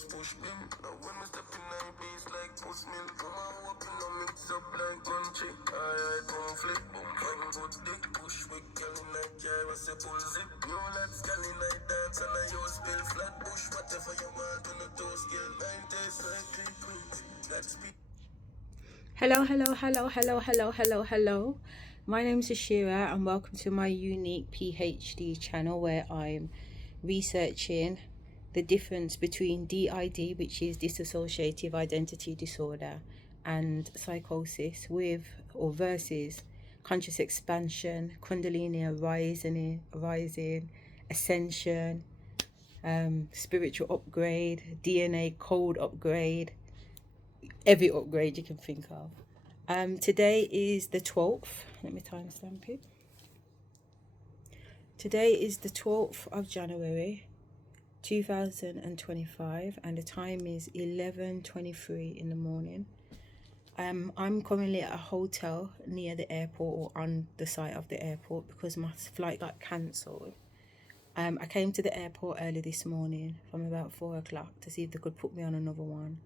push me. Now when I step in my place like push me. Come on, walking on mix up like country. I don't flip. I'm good dick push with girl in that jar. I say pull zip. You like girl in that dance and I use spill flat push. Whatever you want on the toe scale. 9 days like 3 queens. That's me. Hello. My name is Asherah and welcome to my unique PhD channel where I'm researching the difference between DID, which is dissociative identity disorder, and psychosis versus conscious expansion, kundalini arising, ascension, spiritual upgrade, DNA code upgrade, every upgrade you can think of. Today is the 12th. Let me timestamp it. Today is the 12th of January 2025 and the time is 11:23 in the morning. I'm currently at a hotel near the airport or on the site of the airport because my flight got cancelled. I came to the airport early this morning from about 4 o'clock to see if they could put me on another one.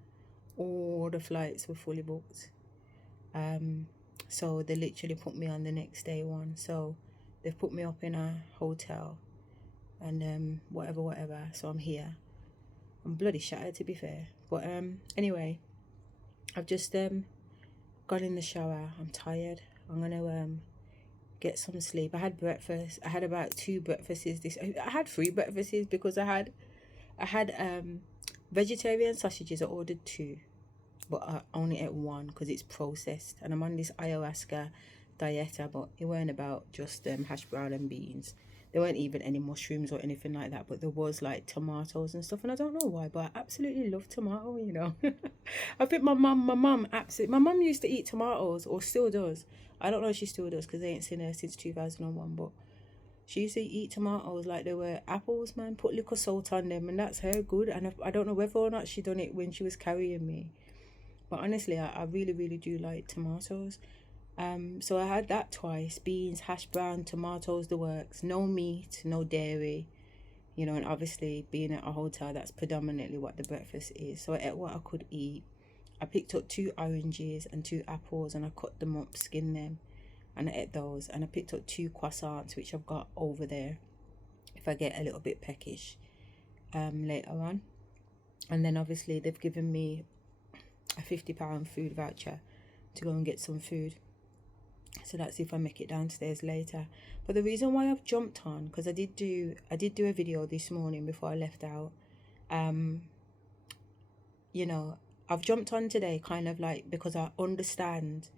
All the flights were fully booked. So they literally put me on the next day one. So they've put me up in a hotel and whatever. So I'm here. I'm bloody shattered, to be fair. But anyway, I've just got in the shower. I'm tired. I'm gonna get some sleep. I had breakfast. I had about 2 breakfasts I had 3 breakfasts because I had vegetarian sausages. I ordered 2. But I only ate 1 because it's processed and I'm on this ayahuasca diet, but it weren't about just hash brown and beans. There weren't even any mushrooms or anything like that, but there was like tomatoes and stuff, and I don't know why, but I absolutely love tomato, you know. I think my mum used to eat tomatoes, or still does. I don't know if she still does because I ain't seen her since 2001, but she used to eat tomatoes like they were apples, man. Put little salt on them and that's her good. And I don't know whether or not she done it when she was carrying me. But honestly, I really do like tomatoes. So I had that twice. Beans, hash brown, tomatoes, the works. No meat, no dairy. You know, and obviously being at a hotel, that's predominantly what the breakfast is. So I ate what I could eat. I picked up 2 oranges and 2 apples and I cut them up, skinned them. And I ate those. And I picked up 2 croissants, which I've got over there if I get a little bit peckish later on. And then obviously they've given me a £50 food voucher to go and get some food, so that's if I make it downstairs later. But the reason why I've jumped on, because I did do a video this morning before I left out. You know, I've jumped on today kind of like because I understand.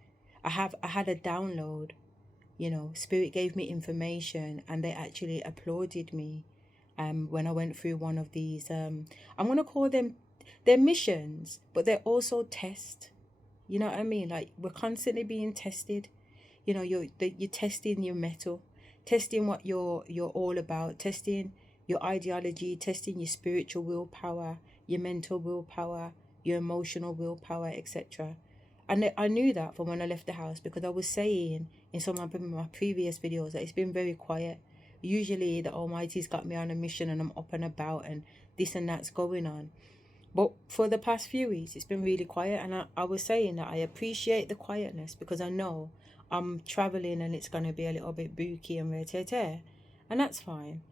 I had a download, you know, spirit gave me information and they actually applauded me when I went through one of these I'm gonna call them, they're missions, but they're also tests. You know what I mean? Like, we're constantly being tested. You know, you're testing your metal, testing what you're all about, testing your ideology, testing your spiritual willpower, your mental willpower, your emotional willpower, etc. And I knew that from when I left the house because I was saying in some of my previous videos that it's been very quiet. Usually the Almighty's got me on a mission and I'm up and about and this and that's going on. But for the past few weeks, it's been really quiet. And I was saying that I appreciate the quietness because I know I'm traveling and it's going to be a little bit booky and rare. And that's fine.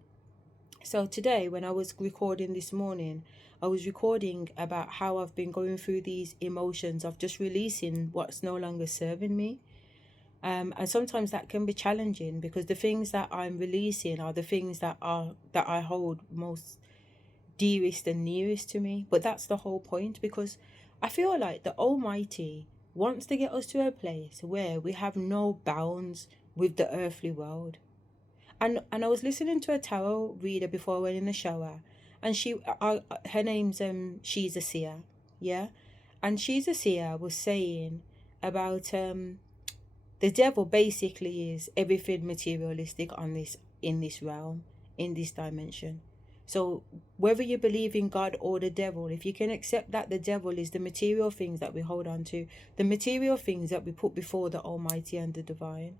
So today, when I was recording this morning, I was recording about how I've been going through these emotions of just releasing what's no longer serving me. And sometimes that can be challenging because the things that I'm releasing are the things that I hold most dearest and nearest to me. But that's the whole point, because I feel like the Almighty wants to get us to a place where we have no bounds with the earthly world. And I was listening to a tarot reader before I went in the shower, and her name's She's a Seer, yeah, and She's a Seer was saying about the devil basically is everything materialistic in this realm, in this dimension. So whether you believe in God or the devil, if you can accept that the devil is the material things that we hold on to, the material things that we put before the Almighty and the divine.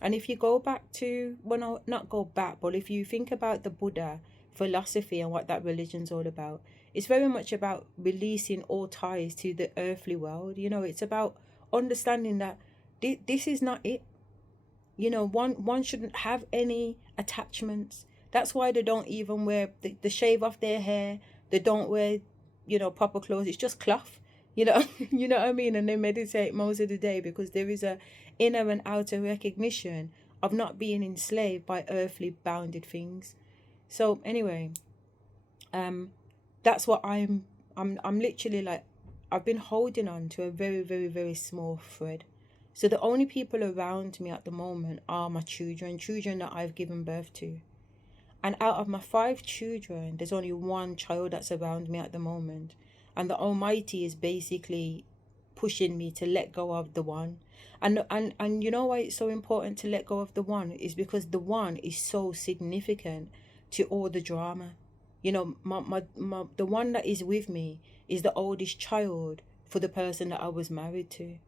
And if you go back to, well, no, not go back, but if you think about the Buddha philosophy and what that religion's all about, It's very much about releasing all ties to the earthly world. You know, it's about understanding that this is not it. You know, one shouldn't have any attachments. That's why they don't even wear the shave off their hair. They don't wear, you know, proper clothes. It's just cloth. You know, you know what I mean? And they meditate most of the day because there is a inner and outer recognition of not being enslaved by earthly bounded things. So anyway, that's what I'm literally like, I've been holding on to a very, very, very small thread. So the only people around me at the moment are my children that I've given birth to. And out of my 5 children, there's only one child that's around me at the moment. And the Almighty is basically pushing me to let go of the one. And you know why it's so important to let go of the one is because the one is so significant to all the drama. You know, the one that is with me is the oldest child for the person that I was married to.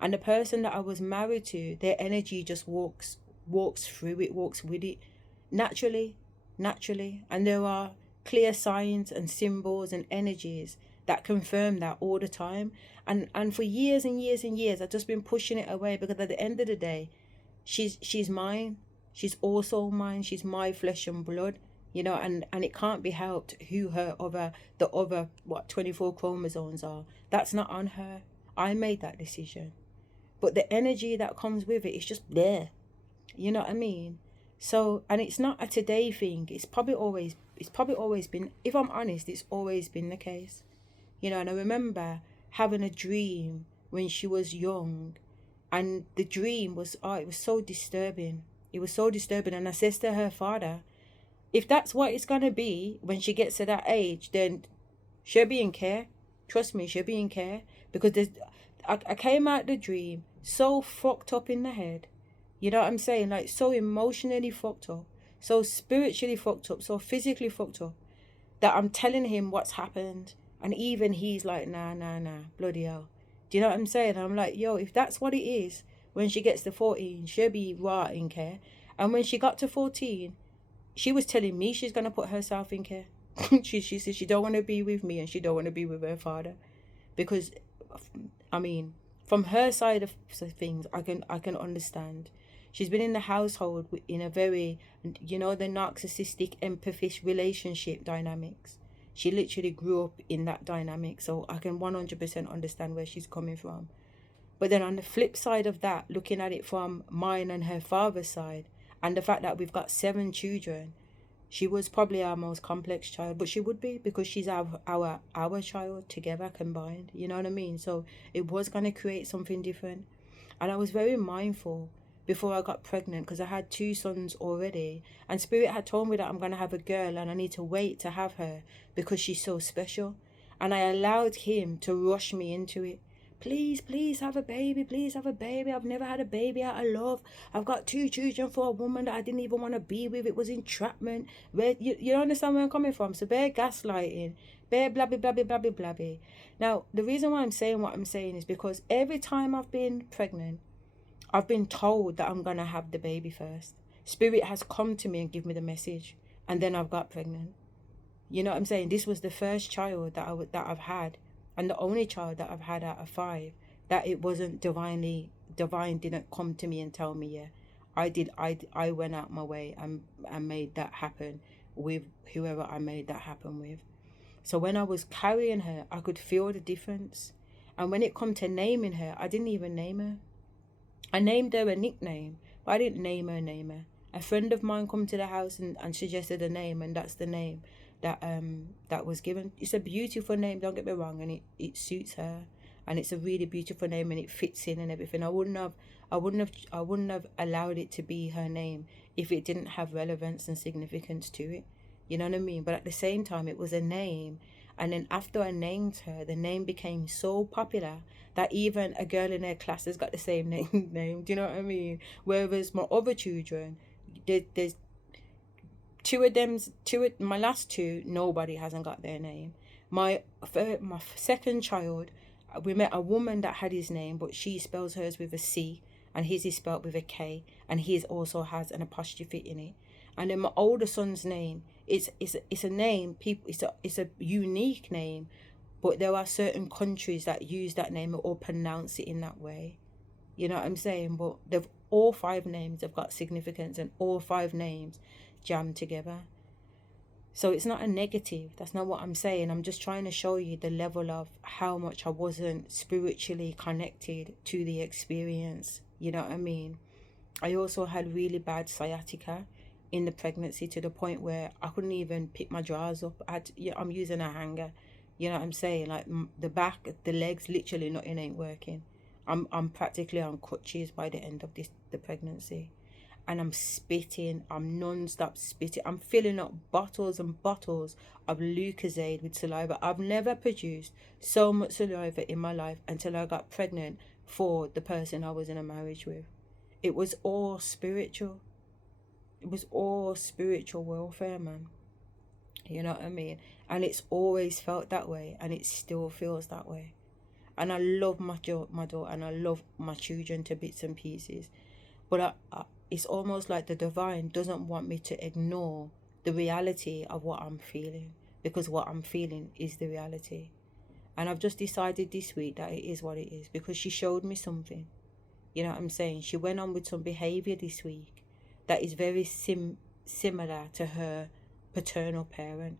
And the person that I was married to, their energy just walks through it, walks with it naturally. And there are clear signs and symbols and energies that confirm that all the time. And for years and years and years, I've just been pushing it away because at the end of the day, she's mine. She's also mine. She's my flesh and blood. You know, and it can't be helped who the other 24 chromosomes are. That's not on her. I made that decision. But the energy that comes with it is just there. You know what I mean? So, and it's not a today thing. It's probably always been, if I'm honest, it's always been the case. You know, and I remember having a dream when she was young, and the dream was, it was so disturbing. It was so disturbing. And I says to her father, if that's what it's going to be when she gets to that age, then she'll be in care. Trust me, she'll be in care. Because I came out the dream so fucked up in the head. You know what I'm saying? Like, so emotionally fucked up, so spiritually fucked up, so physically fucked up, that I'm telling him what's happened. And even he's like, nah, bloody hell. Do you know what I'm saying? I'm like, yo, if that's what it is, when she gets to 14, she'll be right in care. And when she got to 14, she was telling me she's going to put herself in care. she said she don't want to be with me and she don't want to be with her father. Because, I mean, from her side of things, I can understand. She's been in the household in a very, you know, the narcissistic, empathist relationship dynamics. She literally grew up in that dynamic. So I can 100% understand where she's coming from. But then on the flip side of that, looking at it from mine and her father's side, and the fact that we've got 7 children, she was probably our most complex child. But she would be, because she's our child together combined. You know what I mean? So it was going to create something different. And I was very mindful before I got pregnant, because I had 2 sons already, and Spirit had told me that I'm going to have a girl and I need to wait to have her because she's so special. And I allowed him to rush me into it. Please have a baby, please have a baby. I've never had a baby out of love. I've got 2 children for a woman that I didn't even want to be with. It was entrapment. You understand where I'm coming from? So bare gaslighting, bare blabby. Now, the reason why I'm saying what I'm saying is because every time I've been pregnant, I've been told that I'm going to have the baby first. Spirit has come to me and given me the message. And then I've got pregnant. You know what I'm saying? This was the first child that I've had. And the only child that I've had out of 5. That it wasn't divine didn't come to me and tell me, yeah. I went out my way and made that happen with whoever I made that happen with. So when I was carrying her, I could feel the difference. And when it come to naming her, I didn't even name her. I named her a nickname, but I didn't name her. A friend of mine come to the house and suggested a name, and that's the name that was given. It's a beautiful name, don't get me wrong, and it suits her, and it's a really beautiful name, and it fits in and everything. I wouldn't have allowed it to be her name if it didn't have relevance and significance to it. You know what I mean? But at the same time, it was a name. And then after I named her, the name became so popular that even a girl in her class has got the same name. Do you know what I mean? Whereas my other children, there's 2 of them, my last 2, nobody hasn't got their name. My second child, we met a woman that had his name, but she spells hers with a C, and his is spelled with a K, and his also has an apostrophe in it. And then my older son's name It's a name. People, it's a unique name, but there are certain countries that use that name or pronounce it in that way. You know what I'm saying? But they've all five names have got significance, and all five names jammed together. So it's not a negative. That's not what I'm saying. I'm just trying to show you the level of how much I wasn't spiritually connected to the experience. You know what I mean? I also had really bad sciatica in the pregnancy, to the point where I couldn't even pick my drawers up. I'm using a hanger. You know what I'm saying? Like the back, the legs, literally nothing ain't working. I'm practically on crutches by the end of the pregnancy, and I'm spitting. I'm non-stop spitting. I'm filling up bottles and bottles of Lucozade with saliva. I've never produced so much saliva in my life until I got pregnant for the person I was in a marriage with. It was all spiritual. It was all spiritual welfare, man. You know what I mean? And it's always felt that way, and it still feels that way. And I love my daughter, and I love my children to bits and pieces. But it's almost like the divine doesn't want me to ignore the reality of what I'm feeling, because what I'm feeling is the reality. And I've just decided this week that it is what it is, because she showed me something. You know what I'm saying? She went on with some behavior this week that is very similar to her paternal parent.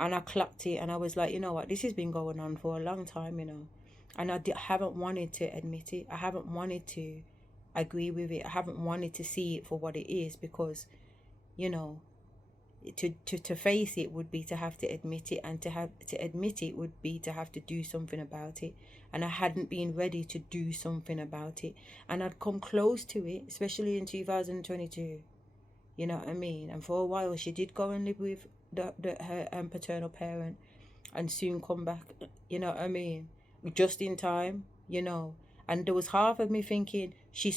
And I clocked it, and I was like, you know what? This has been going on for a long time, you know. And I haven't wanted to admit it. I haven't wanted to agree with it. I haven't wanted to see it for what it is, because, you know, to face it would be to have to admit it, and to admit it would be to have to do something about it. And I hadn't been ready to do something about it. And I'd come close to it, especially in 2022. You know what I mean? And for a while she did go and live with her paternal parent, and soon come back, you know what I mean? Just in time, you know. And there was half of me thinking,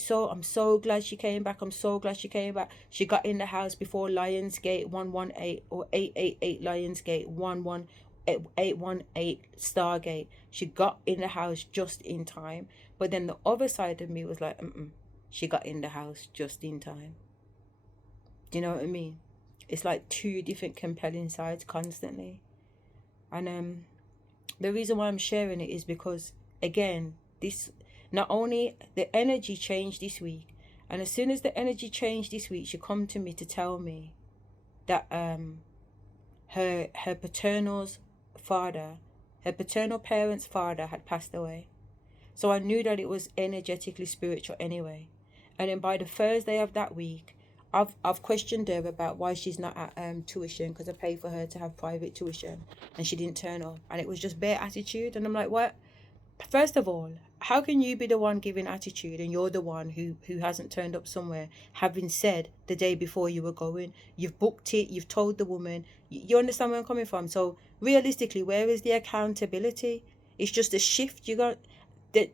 I'm so glad she came back. I'm so glad she came back. She got in the house before Lionsgate 118 or 888 Lionsgate 818 Stargate. She got in the house just in time. But then the other side of me was like, she got in the house just in time. Do you know what I mean? It's like two different compelling sides constantly. And the reason why I'm sharing it is because, again, this, not only the energy changed this week, and as soon as the energy changed this week, she come to me to tell me that her paternal parents' father had passed away. So I knew that it was energetically spiritual anyway. And then by the Thursday of that week, I've questioned her about why she's not at tuition, because I paid for her to have private tuition, and she didn't turn up, and it was just bare attitude. And I'm like, what? First of all, how can you be the one giving attitude, and you're the one who hasn't turned up somewhere, having said the day before you were going, you've booked it, you've told the woman, you understand where I'm coming from? So realistically, where is the accountability? It's just a shift. You got.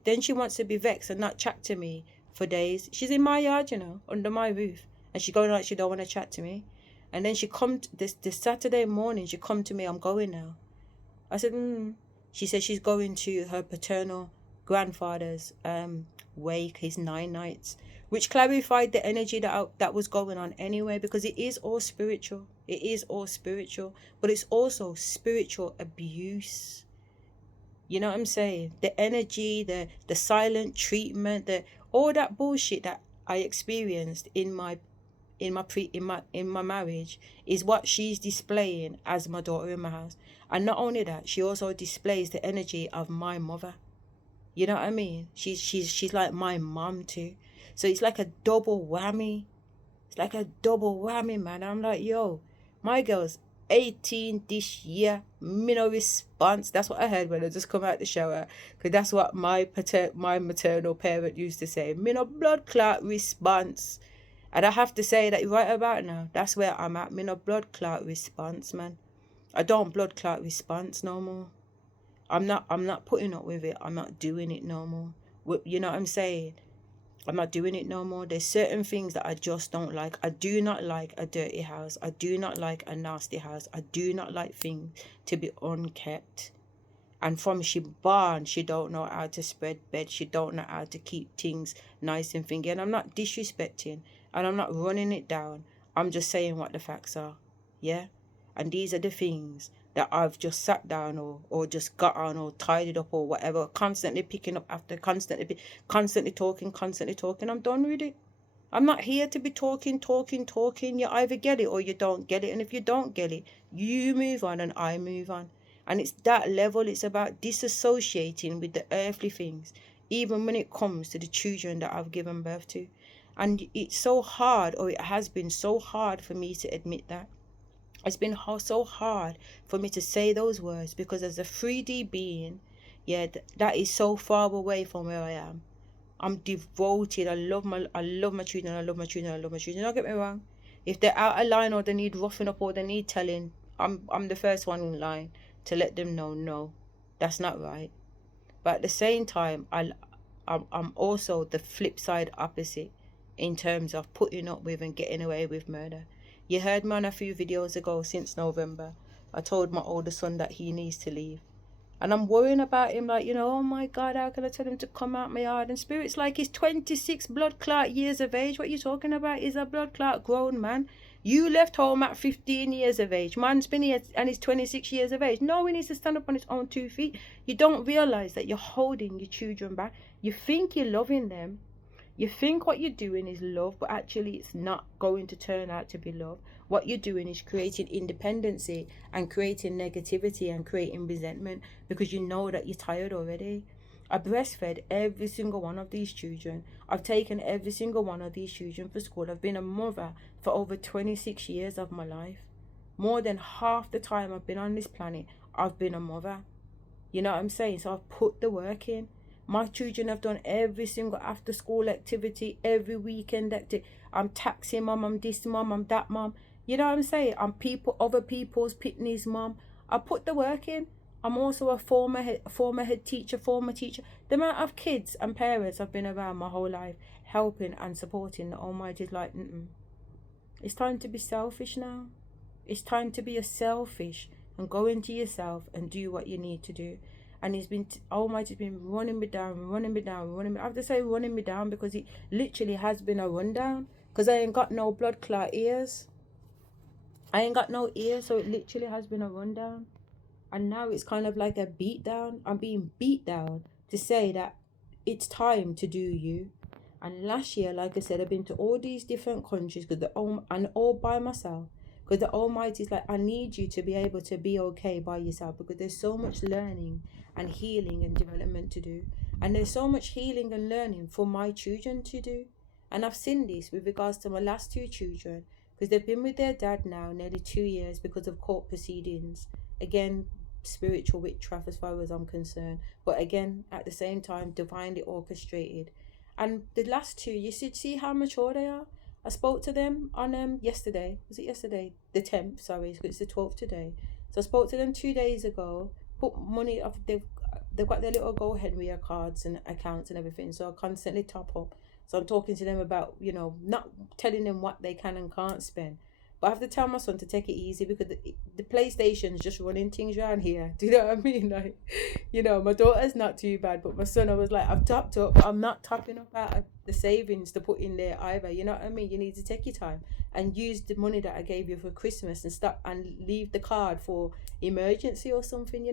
Then she wants to be vexed and not chat to me for days. She's in my yard, you know, under my roof, and she going like she don't want to chat to me. And then she come this Saturday morning, she come to me, I'm going now. I said, She said she's going to her paternal grandfather's wake, his 9 nights, which clarified the energy that was going on anyway, because it is all spiritual. It is all spiritual, but it's also spiritual abuse. You know what I'm saying? The energy, the silent treatment, all that bullshit that I experienced in my marriage is what she's displaying as my daughter in my house. And not only that, she also displays the energy of my mother. You know what I mean? She's like my mom too. So it's like a double whammy. It's like a double whammy, man. I'm like, yo, my girl's 18 this year, me no response. That's what I heard when I just come out the shower, because that's what my maternal parent used to say. Me no blood clot response. And I have to say that right about now, that's where I'm at. Me no blood clot response, man. I don't blood clot response no more. I'm not putting up with it. I'm not doing it no more. You know what I'm saying? I'm not doing it no more. There's certain things that I just don't like. I do not like a dirty house. I do not like a nasty house. I do not like things to be unkept. And from she born, she don't know how to spread bed. She don't know how to keep things nice and thingy. And I'm not disrespecting, and I'm not running it down. I'm just saying what the facts are. Yeah? And these are the things that I've just sat down or just got on or tidied up or whatever, constantly picking up after, constantly talking. I'm done with it. I'm not here to be talking. You either get it or you don't get it. And if you don't get it, you move on and I move on. And it's that level. It's about disassociating with the earthly things, even when it comes to the children that I've given birth to. And it's so hard, or it has been so hard for me to admit that. It's been so hard for me to say those words, because as a 3D being, yeah, that is so far away from where I am. I'm devoted. I love my children. Don't get me wrong. If they're out of line or they need roughing up or they need telling, I'm the first one in line to let them know, no, that's not right. But at the same time, I'm also the flip side opposite in terms of putting up with and getting away with murder. You heard me on a few videos ago. Since November, I told my older son that he needs to leave. And I'm worrying about him, like, oh my God, how can I tell him to come out my yard? And Spirit's like, he's 26 blood clot years of age. What are you talking about? He's a blood clot grown man. You left home at 15 years of age. Man's been here and he's 26 years of age. No, he needs to stand up on his own 2 feet. You don't realize that you're holding your children back. You think you're loving them. You think what you're doing is love, but actually it's not going to turn out to be love. What you're doing is creating independency and creating negativity and creating resentment, because you know that you're tired already. I breastfed every single one of these children. I've taken every single one of these children for school. I've been a mother for over 26 years of my life. More than half the time I've been on this planet, I've been a mother. You know what I'm saying? So I've put the work in. My children have done every single after school activity, every weekend activity. I'm taxi mom, I'm this mom, I'm that mom. You know what I'm saying? I'm other people's pitney's mom. I put the work in. I'm also a former head teacher, The amount of kids and parents I've been around my whole life, helping and supporting, the Almighty's like, it's time to be selfish now. It's time to be a selfish and go into yourself and do what you need to do. And Almighty's been running me down. I have to say running me down because it literally has been a rundown. Because I ain't got no blood clot ears. I ain't got no ears, so it literally has been a rundown. And now it's kind of like a beat down. I'm being beat down to say that it's time to do you. And last year, like I said, I've been to all these different countries and all by myself. Because the Almighty's like, I need you to be able to be okay by yourself, because there's so much learning and healing and development to do. And there's so much healing and learning for my children to do. And I've seen this with regards to my last 2 children, because they've been with their dad now nearly 2 years because of court proceedings. Again, spiritual witchcraft as far as I'm concerned. But again, at the same time, divinely orchestrated. And the last 2, you should see how mature they are. I spoke to them on yesterday. Was it yesterday? The 10th, sorry. It's the 12th today. So I spoke to them 2 days ago. Put money off. They've got their little Go Henrietta cards and accounts and everything. So I constantly top up. So I'm talking to them about, not telling them what they can and can't spend. But I have to tell my son to take it easy, because the PlayStation's just running things around here. Do you know what I mean? Like, my daughter's not too bad, but my son, I was like, I've topped up. I'm not topping up out of the savings to put in there either. You know what I mean? You need to take your time and use the money that I gave you for Christmas and leave the card for emergency or something,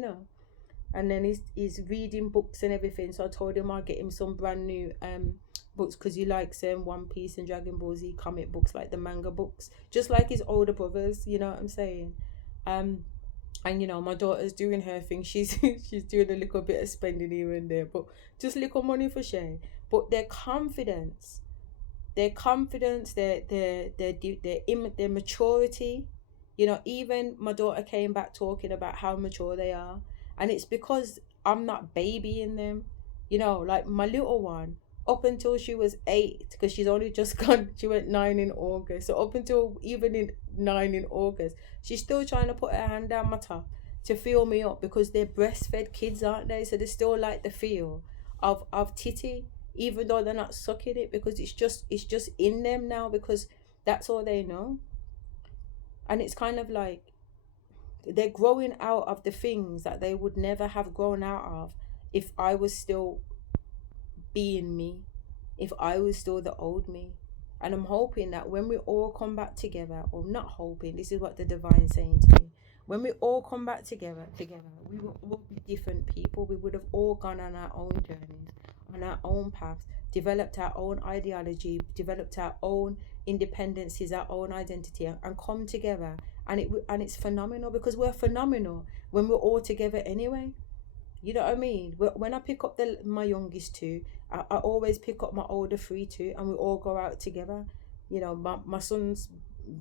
And then he's reading books and everything. So I told him I'll get him some brand new books, because he likes One Piece and Dragon Ball Z comic books, like the manga books, just like his older brothers. You know what I'm saying? And my daughter's doing her thing. She's doing a little bit of spending here and there, but just little money for share. But their confidence, their maturity. Even my daughter came back talking about how mature they are, and it's because I'm not babying them. Like my little one, up until she was 8, because she's only just gone, she went 9 in August. So up until even in 9 in August, she's still trying to put her hand down my top to feel me up, because they're breastfed kids, aren't they? So they still like the feel of titty, even though they're not sucking it, because it's just in them now, because that's all they know. And it's kind of like they're growing out of the things that they would never have grown out of if I was still being me, if I was still the old me. And I'm hoping that when we all come back together, or not hoping, this is what the divine's saying to me, When we all come back together, we will all be different people. We would have all gone on our own journeys, on our own paths, developed our own ideology, developed our own independencies, our own identity, and come together. And it's phenomenal, because we're phenomenal when we're all together anyway. You know what I mean? When I pick up my youngest two, I always pick up my older three too, and we all go out together. You know, my son's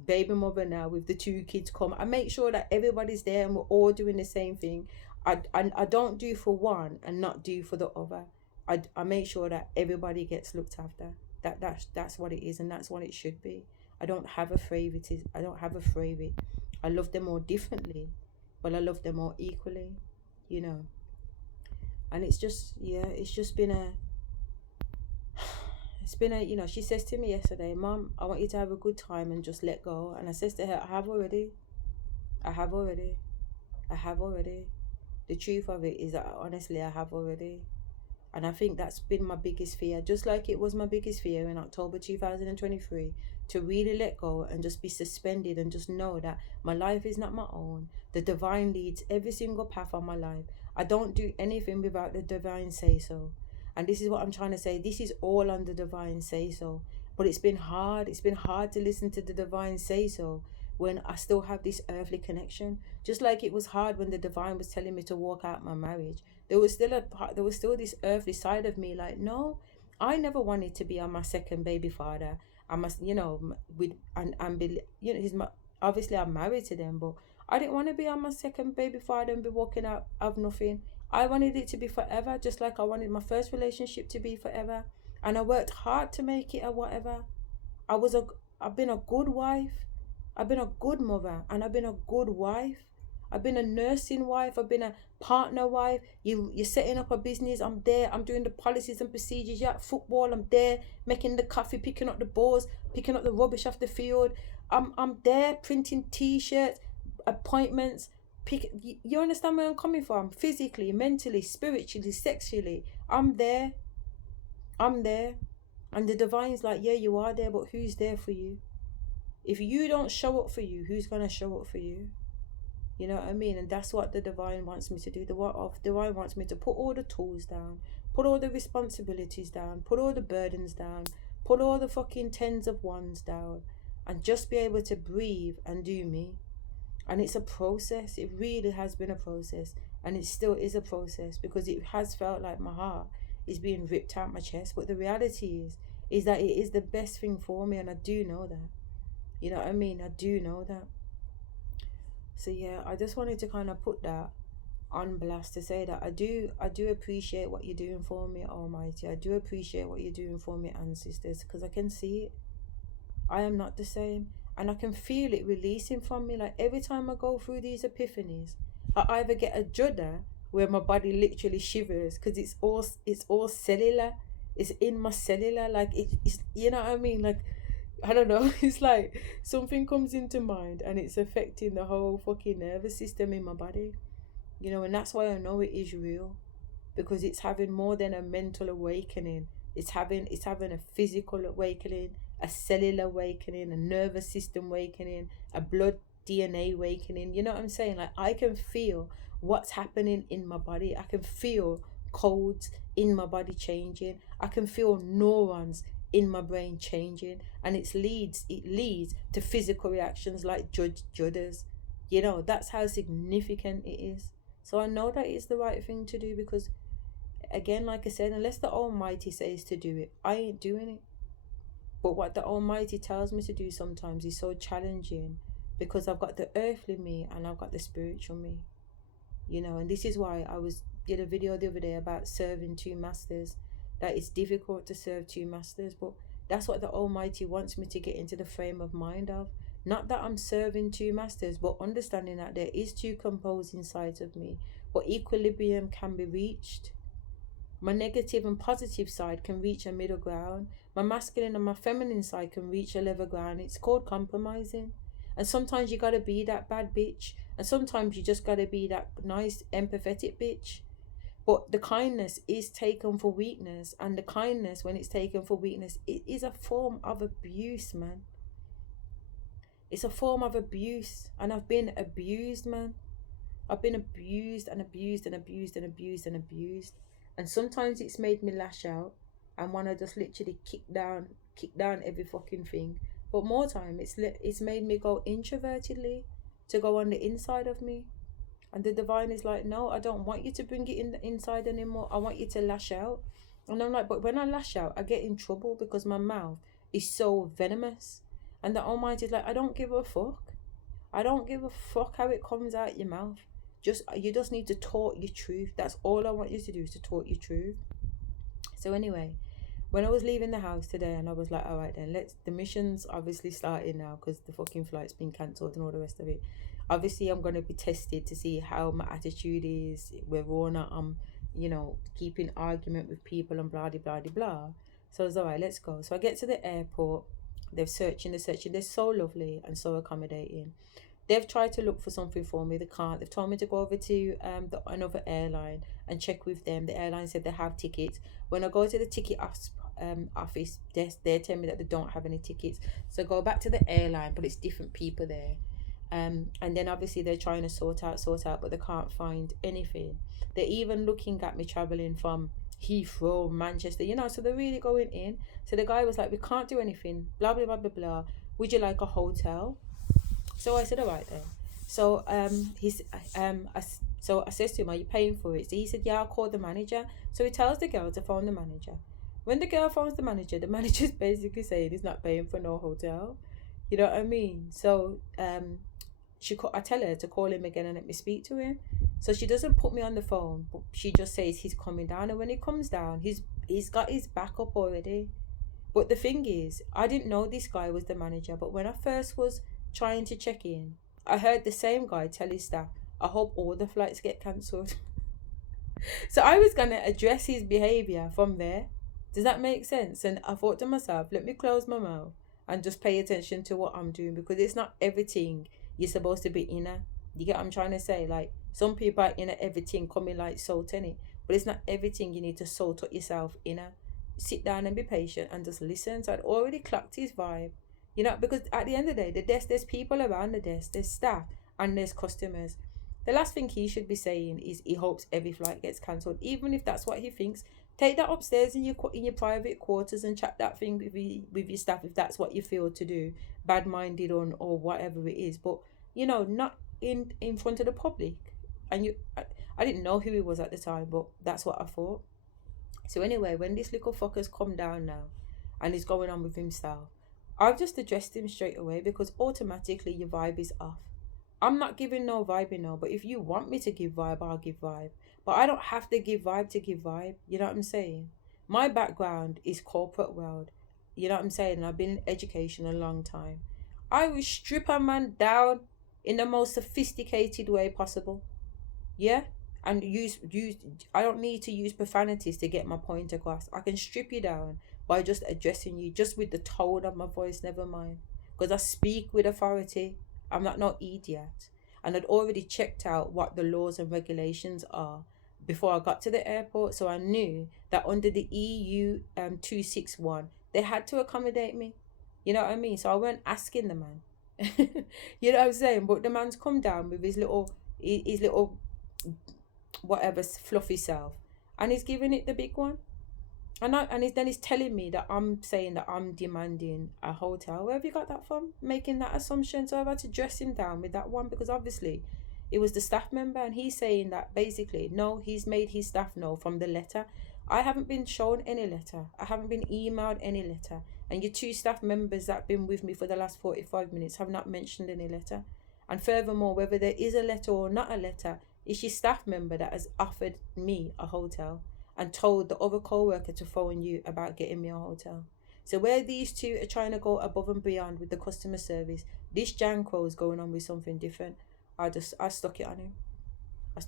baby mother now with the two kids come. I make sure that everybody's there and we're all doing the same thing. I don't do for one and not do for the other. I make sure that everybody gets looked after. That's what it is, and that's what it should be. I don't have a favorite. I don't have a favorite. I love them all differently, but I love them all equally. You know. And it's just been a you know, she says to me yesterday, Mom, I want you to have a good time and just let go. And I says to her, I have already. The truth of it is that honestly I have already. And I think that's been my biggest fear, just like it was my biggest fear in October 2023, to really let go and just be suspended and just know that my life is not my own. The divine leads every single path of my life. I don't do anything without the divine say so. And this is what I'm trying to say. This is all on the divine say so. But it's been hard. It's been hard to listen to the divine say so when I still have this earthly connection. Just like it was hard when the divine was telling me to walk out my marriage. There was still this earthly side of me like, no, I never wanted to be on my second baby father. I must, you know, he's my, obviously I'm married to them, but I didn't want to be on my second baby father and be walking out of nothing. I wanted it to be forever, just like I wanted my first relationship to be forever. And I worked hard to make it a whatever. I've been a good wife. I've been a good mother, and I've been a good wife. I've been a nursing wife. I've been a partner wife. You're setting up a business. I'm there. I'm doing the policies and procedures. You're at football. I'm there making the coffee, picking up the balls, picking up the rubbish off the field. I'm there printing T-shirts, appointments. You understand where I'm coming from? Physically, mentally, spiritually, sexually. I'm there. And the divine's like, yeah, you are there, but who's there for you? If you don't show up for you, who's going to show up for you? You know what I mean? And that's what the divine wants me to do. The divine wants me to put all the tools down, put all the responsibilities down, put all the burdens down, put all the fucking tens of ones down, and just be able to breathe and do me. And it's a process. It really has been a process, and it still is a process, because it has felt like my heart is being ripped out my chest. But the reality is that it is the best thing for me, and I do know that. You know what I mean? I do know that. So yeah, I just wanted to kind of put that on blast to say that I do appreciate what you're doing for me, Almighty. I do appreciate what you're doing for me, ancestors, because I can see it. I am not the same, and I can feel it releasing from me. Like every time I go through these epiphanies, I either get a judder where my body literally shivers, because it's all cellular. It's in my cellular, like it's you know what I mean, like I don't know, it's like something comes into mind and it's affecting the whole fucking nervous system in my body, you know. And that's why I know it is real, because it's having more than a mental awakening. It's having a physical awakening, a cellular awakening, a nervous system awakening, a blood DNA awakening. You know what I'm saying? Like I can feel what's happening in my body. I can feel codes in my body changing. I can feel neurons in my brain changing, and it leads to physical reactions like judders. You know, that's how significant it is. So I know that it's the right thing to do, because again, like I said, unless the Almighty says to do it, I ain't doing it. But what the Almighty tells me to do sometimes is so challenging, because I've got the earthly me and I've got the spiritual me, you know. And this is why I did a video the other day about serving two masters, that it's difficult to serve two masters, but that's what the Almighty wants me to get into the frame of mind of. Not that I'm serving two masters, but understanding that there is two composing sides of me, but equilibrium can be reached. My negative and positive side can reach a middle ground. My masculine and my feminine side can reach a level ground. It's called compromising. And sometimes you gotta be that bad bitch, and sometimes you just gotta be that nice, empathetic bitch. But the kindness is taken for weakness, and the kindness, when it's taken for weakness, it is a form of abuse, man. It's a form of abuse, and I've been abused, man. I've been abused and abused and abused and abused and abused. And sometimes it's made me lash out and want to just literally kick down every fucking thing. But more time, it's made me go introvertedly, to go on the inside of me. And the divine is like, no, I don't want you to bring it in the inside anymore. I want you to lash out. And I'm like, but when I lash out, I get in trouble because my mouth is so venomous. And the Almighty's like, I don't give a fuck. I don't give a fuck how it comes out your mouth. You just need to talk your truth. That's all I want you to do, is to talk your truth. So anyway, when I was leaving the house today, and I was like, all right then, the mission's obviously starting now because the fucking flight's been cancelled and all the rest of it. Obviously, I'm going to be tested to see how my attitude is, whether or not I'm, keeping argument with people and blah, blah, blah, blah. So I was all right, let's go. So I get to the airport. They're searching. They're so lovely and so accommodating. They've tried to look for something for me. They can't. They've told me to go over to another airline and check with them. The airline said they have tickets. When I go to the ticket office, they tell me that they don't have any tickets. So I go back to the airline, but it's different people there. And then obviously they're trying to sort out, but they can't find anything. They're even looking at me traveling from Heathrow, Manchester, so they're really going in. So the guy was like, we can't do anything, blah, blah, blah, blah, blah. Would you like a hotel? So I said, all right then. So so I says to him, are you paying for it? So he said, yeah, I'll call the manager. So he tells the girl to phone the manager. When the girl phones the manager's basically saying he's not paying for no hotel. You know what I mean? So I tell her to call him again and let me speak to him. So she doesn't put me on the phone, but she just says he's coming down. And when he comes down, he's got his back up already. But the thing is, I didn't know this guy was the manager. But when I first was trying to check in, I heard the same guy tell his staff, I hope all the flights get cancelled. So I was going to address his behaviour from there. Does that make sense? And I thought to myself, let me close my mouth and just pay attention to what I'm doing, because it's not everything you're supposed to be inner. You get what I'm trying to say? Like, some people are inner everything coming like salt in it, but it's not everything you need to salt up yourself inner. Sit down and be patient and just listen. So I'd already clocked his vibe. Because at the end of the day, the desk, there's people around the desk, there's staff, and there's customers. The last thing he should be saying is he hopes every flight gets cancelled, even if that's what he thinks. Take that upstairs in your private quarters and chat that thing with your staff if that's what you feel to do, bad-minded or whatever it is. But not in front of the public. And I didn't know who he was at the time, but that's what I thought. So anyway, when this little fucker's come down now, and he's going on with himself, I've just addressed him straight away, because automatically your vibe is off. I'm not giving no vibe, but if you want me to give vibe, I'll give vibe. But I don't have to give vibe to give vibe. You know what I'm saying? My background is corporate world. You know what I'm saying? And I've been in education a long time. I will strip a man down in the most sophisticated way possible. Yeah? And I don't need to use profanities to get my point across. I can strip you down by just addressing you, just with the tone of my voice, never mind. Because I speak with authority. I'm not no idiot. And I'd already checked out what the laws and regulations are before I got to the airport. So I knew that under the EU 261, they had to accommodate me. You know what I mean? So I weren't asking the man. You know what I'm saying? But the man's come down with his little whatever fluffy self. And he's giving it the big one. And he's telling me that I'm saying that I'm demanding a hotel. Where have you got that from? Making that assumption. So I've had to dress him down with that one, because obviously it was the staff member, and he's saying that basically, no, he's made his staff know from the letter. I haven't been shown any letter. I haven't been emailed any letter. And your two staff members that have been with me for the last 45 minutes have not mentioned any letter. And furthermore, whether there is a letter or not a letter, it's your staff member that has offered me a hotel and told the other co-worker to phone you about getting me a hotel. So where these two are trying to go above and beyond with the customer service, this Janko is going on with something different. I stuck it on him.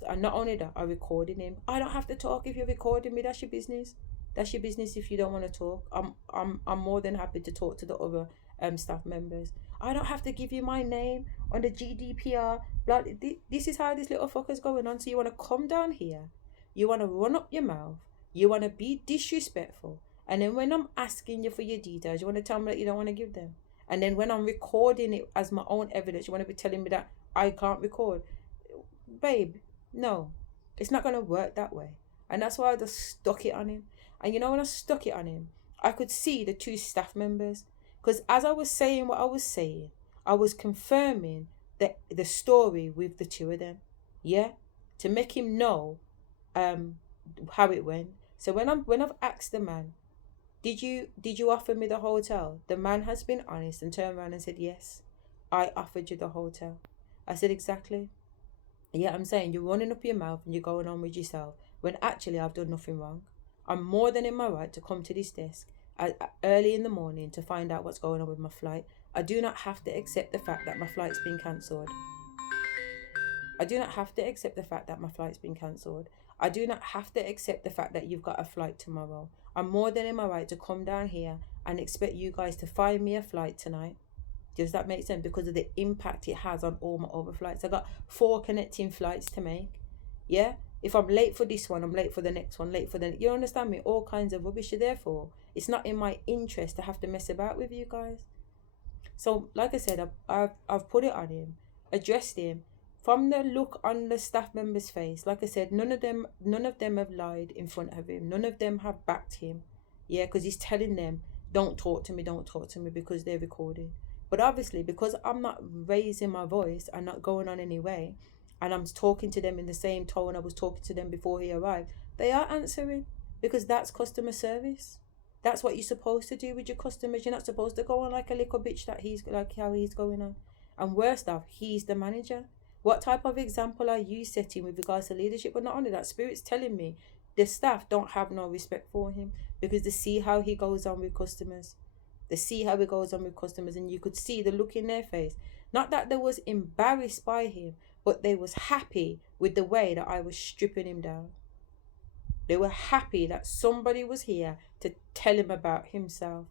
And not only that, I recorded him. I don't have to talk if you're recording me. That's your business. That's your business if you don't want to talk. I'm more than happy to talk to the other staff members. I don't have to give you my name on the GDPR. Blah. This is how this little fucker's going on. So you want to come down here. You want to run up your mouth. You want to be disrespectful. And then when I'm asking you for your details, you want to tell me that you don't want to give them. And then when I'm recording it as my own evidence, you want to be telling me that I can't record? Babe, no. It's not going to work that way. And that's why I just stuck it on him. And when I stuck it on him, I could see the two staff members. Because as I was saying what I was saying, I was confirming the story with the two of them. Yeah? To make him know how it went. So when I've asked the man, did you offer me the hotel? The man has been honest and turned around and said, yes, I offered you the hotel. I said, exactly. Yeah, I'm saying you're running up your mouth and you're going on with yourself when actually I've done nothing wrong. I'm more than in my right to come to this desk early in the morning to find out what's going on with my flight. I do not have to accept the fact that my flight's been cancelled. I do not have to accept the fact that my flight's been cancelled. I do not have to accept the fact that you've got a flight tomorrow. I'm more than in my right to come down here and expect you guys to find me a flight tonight. Does that make sense? Because of the impact it has on all my other flights. I got 4 connecting flights to make. Yeah? If I'm late for this one, I'm late for the next one, late for the... You understand me? All kinds of rubbish. Therefore, it's not in my interest to have to mess about with you guys. So, like I said, I've put it on him, addressed him. From the look on the staff member's face, like I said, none of them have lied in front of him. None of them have backed him. Yeah, because he's telling them, don't talk to me, because they're recording. But obviously, because I'm not raising my voice and not going on any way, and I'm talking to them in the same tone I was talking to them before he arrived, they are answering, because that's customer service. That's what you're supposed to do with your customers. You're not supposed to go on like a little bitch that he's like how he's going on. And worst off, he's the manager. What type of example are you setting with regards to leadership? But not only that, Spirit's telling me the staff don't have no respect for him because they see how he goes on with customers. They see how he goes on with customers, and you could see the look in their face. Not that they was embarrassed by him, but they was happy with the way that I was stripping him down. They were happy that somebody was here to tell him about himself.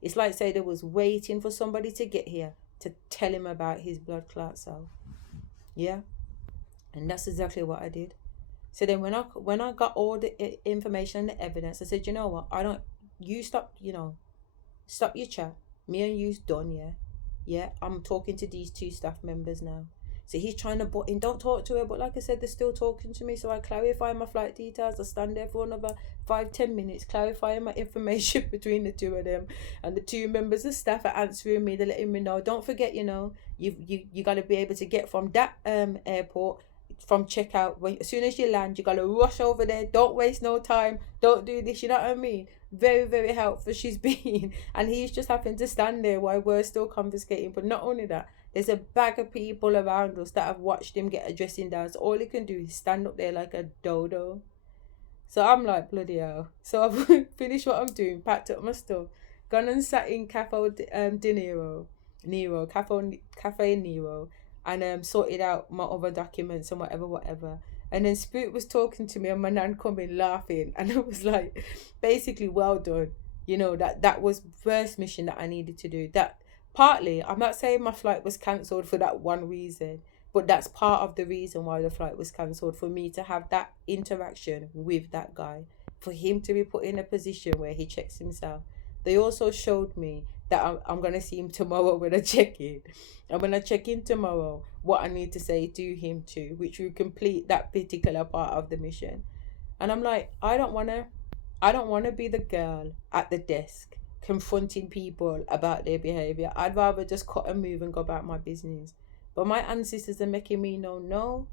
It's like, say, they was waiting for somebody to get here to tell him about his blood clot self. Yeah, and that's exactly what I did. So then when I got all the information and the evidence, I said, you know what, you stop your chat. Me and you's done, yeah. I'm talking to these 2 staff members now. So he's trying to butt in, don't talk to her, but like I said, they're still talking to me. So I clarify my flight details. I stand there for another 5-10 minutes, clarifying my information between the 2 of them, and the 2 members of staff are answering me. They're letting me know, don't forget, you got to be able to get from that airport from checkout. As soon as you land, you got to rush over there. Don't waste no time. Don't do this. You know what I mean? Very, very helpful she's been. And he's just happened to stand there while we're still confiscating. But not only that, there's a bag of people around us that have watched him get a dressing down. So all he can do is stand up there like a dodo. So I'm like, bloody hell. So I've finished what I'm doing, packed up my stuff, gone and sat in Cafe Nero, and sorted out my other documents and whatever. And then Spirit was talking to me, and my nan come in laughing, and I was like, basically, well done. That was first mission that I needed to do. That partly, I'm not saying my flight was cancelled for that one reason, but that's part of the reason why the flight was cancelled, for me to have that interaction with that guy, for him to be put in a position where he checks himself. They also showed me that I'm going to see him tomorrow when I check in. And when I check in tomorrow, what I need to say to him too, which will complete that particular part of the mission. And I'm like, I don't want to be the girl at the desk confronting people about their behavior. I'd rather just cut and move and go about my business. But my ancestors are making me know, no,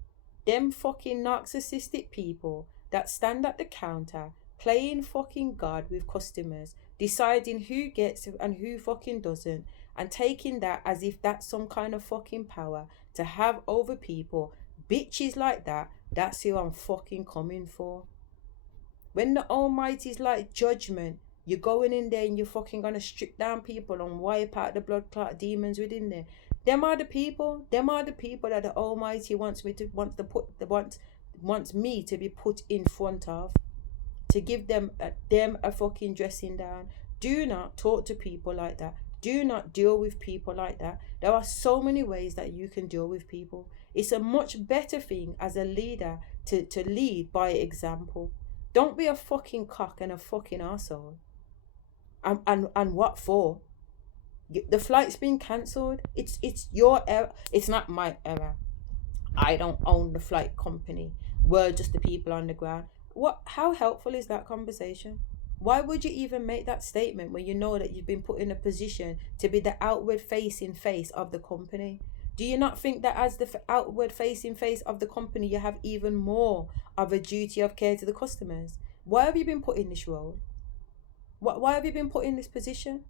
them fucking narcissistic people that stand at the counter playing fucking God with customers, deciding who gets and who fucking doesn't, and taking that as if that's some kind of fucking power to have over people. Bitches like that, that's who I'm fucking coming for. When the Almighty's like judgment, you're going in there and you're fucking gonna strip down people and wipe out the blood clot demons within there. Them are the people that the Almighty wants me to be put in front of, to give them a fucking dressing down. Do not talk to people like that. Do not deal with people like that. There are so many ways that you can deal with people. It's a much better thing as a leader to lead by example. Don't be a fucking cock and a fucking arsehole. And what for? The flight's been cancelled. It's your error. It's not my error. I don't own the flight company. We're just the people on the ground. What? How helpful is that conversation? Why would you even make that statement when you know that you've been put in a position to be the outward facing face of the company? Do you not think that as the outward facing face of the company, you have even more of a duty of care to the customers? Why have you been put in this role? Why have you been put in this position?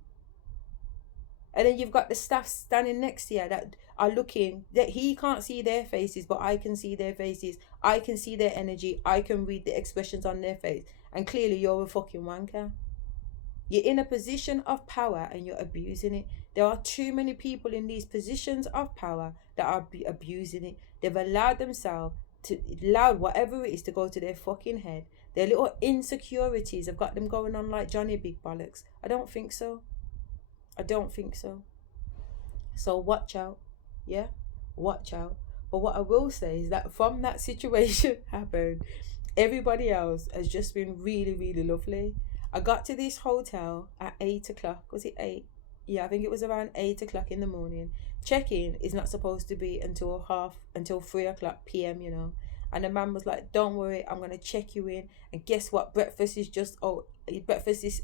And then you've got the staff standing next to you that are looking, that he can't see their faces, but I can see their faces. I can see their energy. I can read the expressions on their face. And clearly you're a fucking wanker. You're in a position of power and you're abusing it. There are too many people in these positions of power that are abusing it. They've allowed themselves to, allowed whatever it is to go to their fucking head. Their little insecurities have got them going on like Johnny Big Bollocks. I don't think so. I don't think so. So watch out. Yeah? Watch out. But what I will say is that from that situation happened, everybody else has just been really, really lovely. I got to this hotel at 8 o'clock. Was it 8? Yeah, I think it was around 8 o'clock in the morning. Check-in is not supposed to be until 3 o'clock p.m., you know. And the man was like, don't worry, I'm going to check you in. And guess what? Breakfast is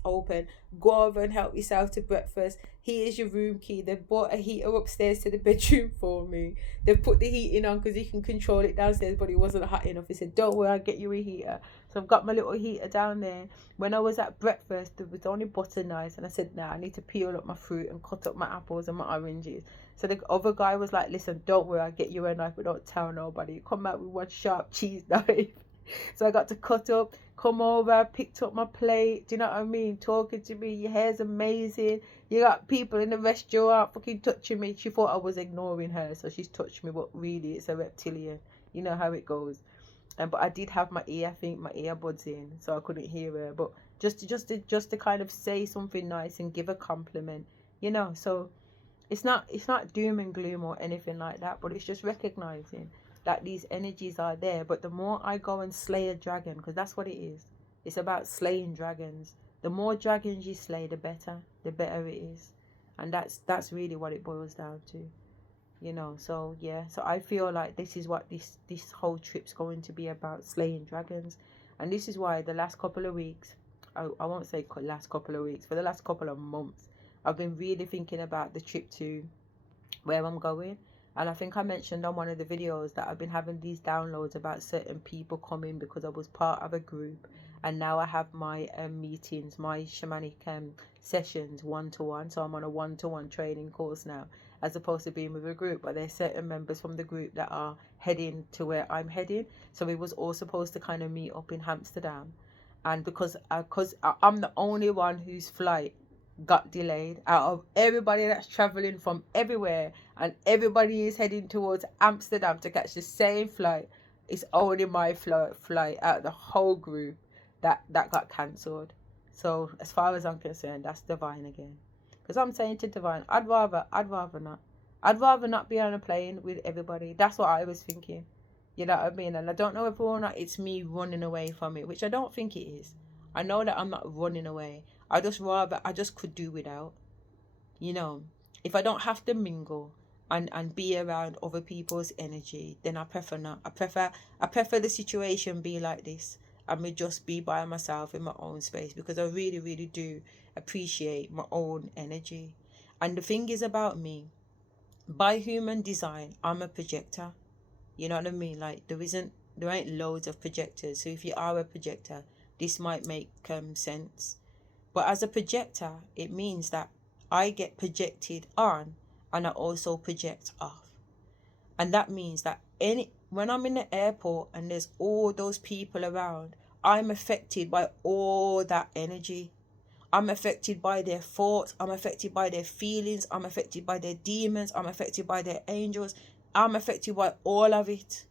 open. Go over and help yourself to breakfast. Here's your room key. They've bought a heater upstairs to the bedroom for me. They've put the heating on because he can control it downstairs, but it wasn't hot enough. He said, don't worry, I'll get you a heater. So I've got my little heater down there. When I was at breakfast, there was only butter knives. And I said, nah, I need to peel up my fruit and cut up my apples and my oranges. So the other guy was like, listen, don't worry, I'll get you a knife, but don't tell nobody. Come out with one sharp cheese knife. So I got to cut up, come over, picked up my plate. Do you know what I mean? Talking to me, your hair's amazing. You got people in the restaurant fucking touching me. She thought I was ignoring her, so she's touched me, but really it's a reptilian. You know how it goes. But I did have my earbuds in, so I couldn't hear her. But just to kind of say something nice and give a compliment, you know. So it's not doom and gloom or anything like that, but it's just recognizing that these energies are there. But the more I go and slay a dragon, because that's what it is, it's about slaying dragons. The more dragons you slay, the better it is. And that's really what it boils down to, you know. So yeah, so I feel like this is what this whole trip's going to be about, slaying dragons. And this is why the last couple of weeks, I won't say last couple of weeks, for the last couple of months, I've been really thinking about the trip to where I'm going. And I think I mentioned on one of the videos that I've been having these downloads about certain people coming because I was part of a group. And now I have my meetings, my shamanic sessions one-to-one. So I'm on a one-to-one training course now, as opposed to being with a group. But there's certain members from the group that are heading to where I'm heading. So we was all supposed to kind of meet up in Amsterdam. And because I'm the only one whose flight got delayed out of everybody that's traveling from everywhere, and everybody is heading towards Amsterdam to catch the same flight, it's only my flight out of the whole group that got cancelled. So as far as I'm concerned, that's divine again. Because I'm saying to divine, I'd rather not be on a plane with everybody. That's what I was thinking, you know what I mean? And I don't know if or not it's me running away from it, which I don't think it is. I know that I'm not running away. I just could do without, you know. If I don't have to mingle and be around other people's energy, then I prefer not. I prefer the situation be like this, and me just be by myself in my own space, because I really, really do appreciate my own energy. And the thing is about me, by human design, I'm a projector. You know what I mean? Like there ain't loads of projectors. So if you are a projector, this might make sense. But as a projector, it means that I get projected on and I also project off. And that means that when I'm in the airport and there's all those people around, I'm affected by all that energy. I'm affected by their thoughts. I'm affected by their feelings. I'm affected by their demons. I'm affected by their angels. I'm affected by all of it.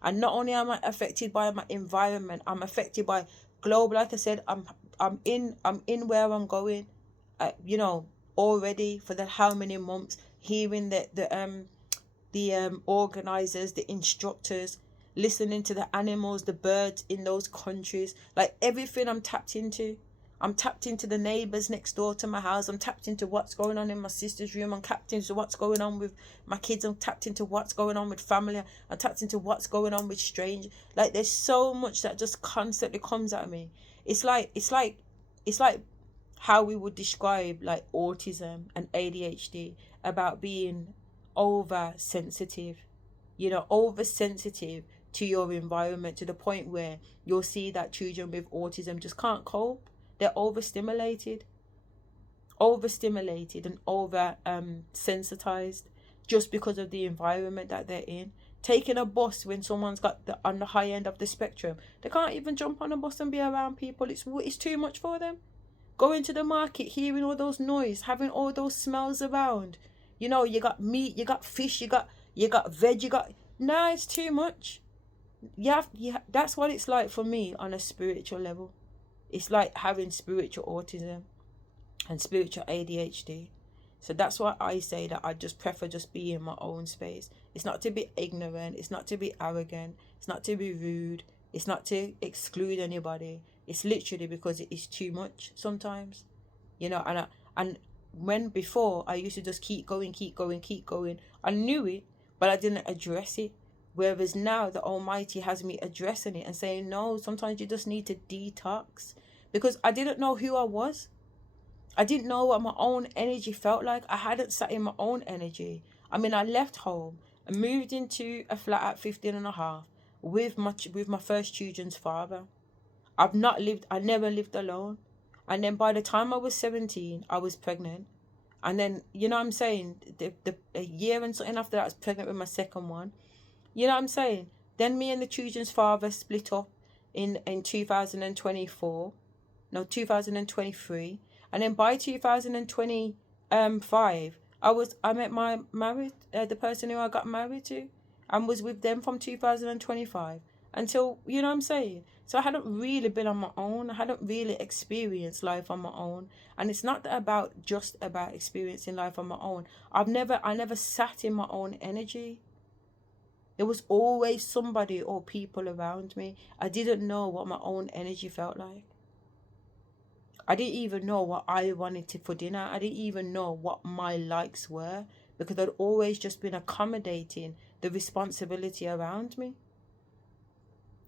And not only am I affected by my environment, I'm affected by global. Like I said, I'm in where I'm going, you know, already for the how many months, hearing the organizers, the instructors, listening to the animals, the birds in those countries, like everything I'm tapped into. I'm tapped into the neighbours next door to my house. I'm tapped into what's going on in my sister's room. I'm tapped into what's going on with my kids. I'm tapped into what's going on with family. I'm tapped into what's going on with strangers. Like, there's so much that just constantly comes at me. It's like how we would describe like autism and ADHD, about being oversensitive, oversensitive to your environment, to the point where you'll see that children with autism just can't cope. They're overstimulated and over sensitized, just because of the environment that they're in. Taking a bus when someone's got on the high end of the spectrum, they can't even jump on a bus and be around people. It's too much for them. Going to the market, hearing all those noise, having all those smells around. You got meat, you got fish, you got veg, nah, it's too much. Yeah, that's what it's like for me on a spiritual level. It's like having spiritual autism and spiritual ADHD. So that's why I say that I just prefer just be in my own space. It's not to be ignorant, it's not to be arrogant, it's not to be rude, it's not to exclude anybody. It's literally because it is too much sometimes. And when before I used to just keep going. I knew it, but I didn't address it. Whereas now the Almighty has me addressing it and saying, no, sometimes you just need to detox. Because I didn't know who I was. I didn't know what my own energy felt like. I hadn't sat in my own energy. I mean, I left home and moved into a flat at 15 and a half with my first children's father. I never lived alone. And then by the time I was 17, I was pregnant. And then, you know what I'm saying, a year and something after that, I was pregnant with my second one. You know what I'm saying? Then me and the children's father split up in 2023. And then by 2025, I met the person who I got married to, and was with them from 2025 until, you know what I'm saying? So I hadn't really been on my own. I hadn't really experienced life on my own. And it's not just about experiencing life on my own. I never sat in my own energy. There was always somebody or people around me. I didn't know what my own energy felt like. I didn't even know what I wanted for dinner. I didn't even know what my likes were, because I'd always just been accommodating the responsibility around me.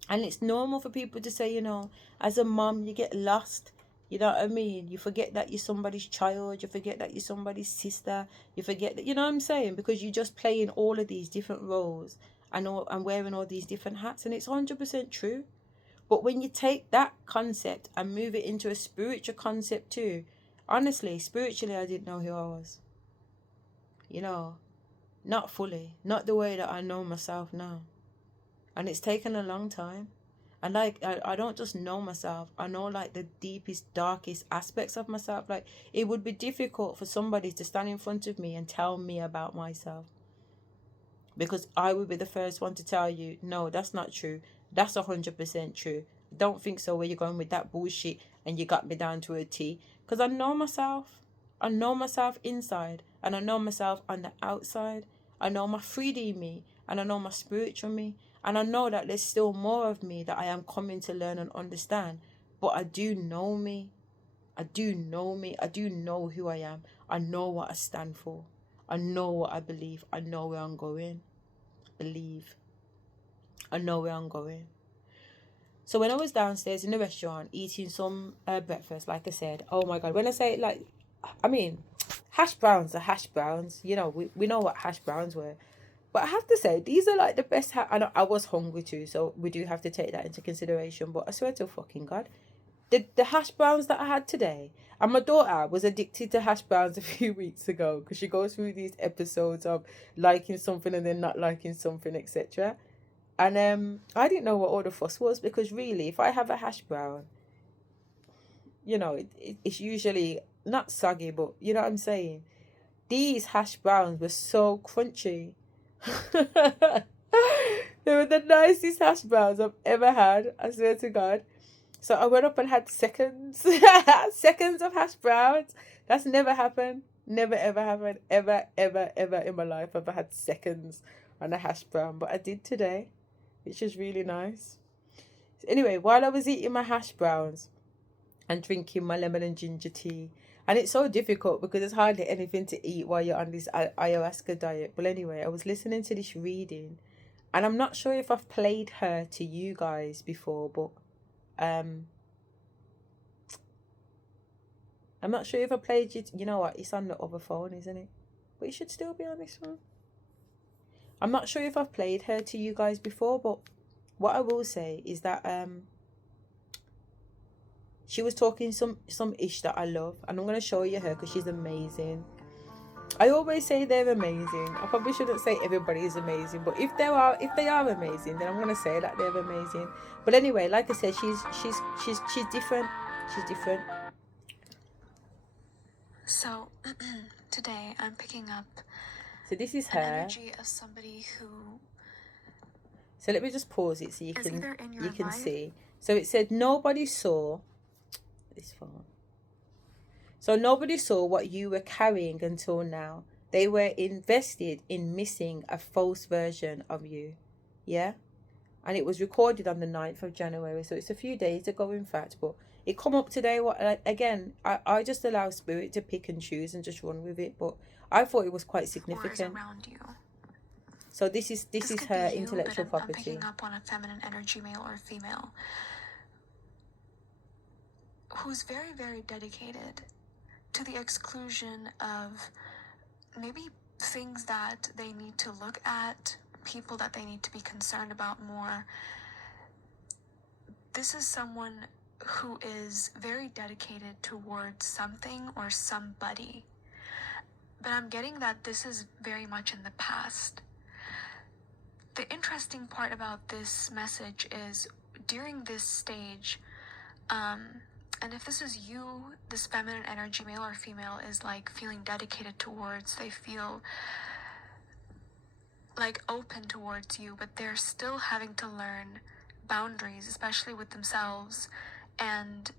And it's normal for people to say, as a mum, you get lost. You know what I mean? You forget that you're somebody's child. You forget that you're somebody's sister. You forget that, you know what I'm saying? Because you're just playing all of these different roles and wearing all these different hats. And it's 100% true. But when you take that concept and move it into a spiritual concept too, honestly, spiritually, I didn't know who I was. Not fully. Not the way that I know myself now. And it's taken a long time. And like, I don't just know myself. I know like the deepest, darkest aspects of myself. Like, it would be difficult for somebody to stand in front of me and tell me about myself. Because I would be the first one to tell you, no, that's not true. That's 100% true. Don't think so where you're going with that bullshit and you got me down to a T. Because I know myself. I know myself inside. And I know myself on the outside. I know my 3D me. And I know my spiritual me. And I know that there's still more of me that I am coming to learn and understand. But I do know me. I do know who I am. I know what I stand for. I know what I believe. I know where I'm going. I know where I'm going. So when I was downstairs in the restaurant eating some breakfast, like I said, oh my God, when I say hash browns are hash browns. We know what hash browns were. But I have to say, these are like the best. I was hungry too, so we do have to take that into consideration. But I swear to fucking God, the hash browns that I had today, and my daughter was addicted to hash browns a few weeks ago because she goes through these episodes of liking something and then not liking something, etc. And I didn't know what all the fuss was, because really, if I have a hash brown, it's usually not soggy, but you know what I'm saying. These hash browns were so crunchy. They were the nicest hash browns I've ever had, I swear to God. So I went up and had seconds of hash browns. That's never happened. Never ever happened. Ever in my life I've had seconds on a hash brown. But I did today, which is really nice. So anyway, while I was eating my hash browns, and drinking my lemon and ginger tea. And it's so difficult because there's hardly anything to eat while you're on this ayahuasca diet. But anyway, I was listening to this reading, and I'm not sure if I've played her to you guys before, but I'm not sure if I played it. You know what? It's on the other phone, isn't it? But it should still be on this one. I'm not sure if I've played her to you guys before, but what I will say is that she was talking some ish that I love, and I'm going to show you her because she's amazing. I always say they're amazing. I probably shouldn't say everybody is amazing, but if they are amazing, then I'm going to say that they're amazing. But anyway, like I said, she's different. She's different. So today I'm picking up So this is her. an energy of somebody who. So let me just pause it so you is can either in your life. see. So it said nobody saw this phone. So nobody saw what you were carrying until now. They were invested in missing a false version of you. Yeah? And it was recorded on the 9th of January. So it's a few days ago, in fact. But it come up today. Again, I just allow spirit to pick and choose and just run with it. But I thought it was quite significant. Around you. So this is her you, intellectual but property. I'm picking up on a feminine energy, male or female, who's very, very dedicated to the exclusion of maybe things that they need to look at, people that they need to be concerned about more. This is someone who is very dedicated towards something or somebody. But I'm getting that this is very much in the past. The interesting part about this message is during this stage, and if this is you, this feminine energy, male or female, is like feeling dedicated towards, they feel like open towards you, but they're still having to learn boundaries, especially with themselves, and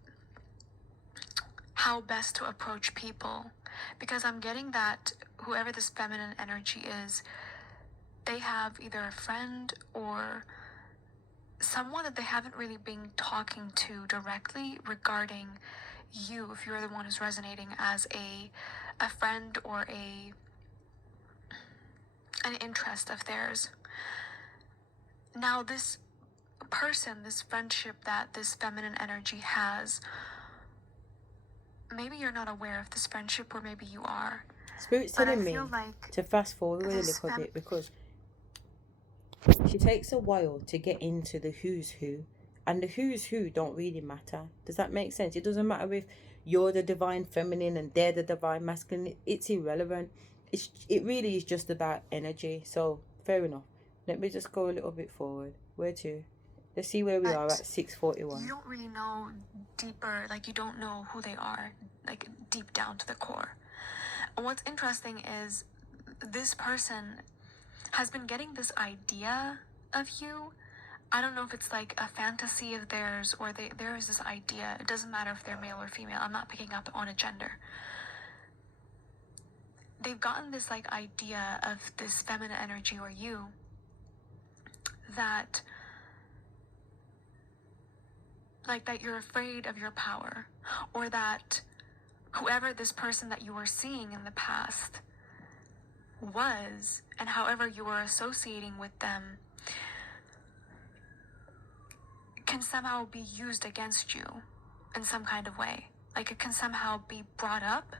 how best to approach people. Because I'm getting that whoever this feminine energy is, they have either a friend or someone that they haven't really been talking to directly regarding you, if you're the one who's resonating as a friend or an interest of theirs. Now this person, this friendship that this feminine energy has, maybe you're not aware of this friendship, or maybe you are. Spirit's telling me to fast forward a little bit because she takes a while to get into the who's who, and the who's who don't really matter. Does that make sense? It doesn't matter if you're the divine feminine and they're the divine masculine. It's irrelevant. It really is just about energy. So fair enough. Let me just go a little bit forward. Where to? Let's see where we are at 6:41. You don't really know deeper, like you don't know who they are, like deep down to the core. And what's interesting is this person has been getting this idea of you. I don't know if it's like a fantasy of theirs or there is this idea. It doesn't matter if they're male or female. I'm not picking up on a gender. They've gotten this like idea of this feminine energy or you that you're afraid of your power, or that whoever this person that you were seeing in the past was, and however you were associating with them, can somehow be used against you in some kind of way. Like it can somehow be brought up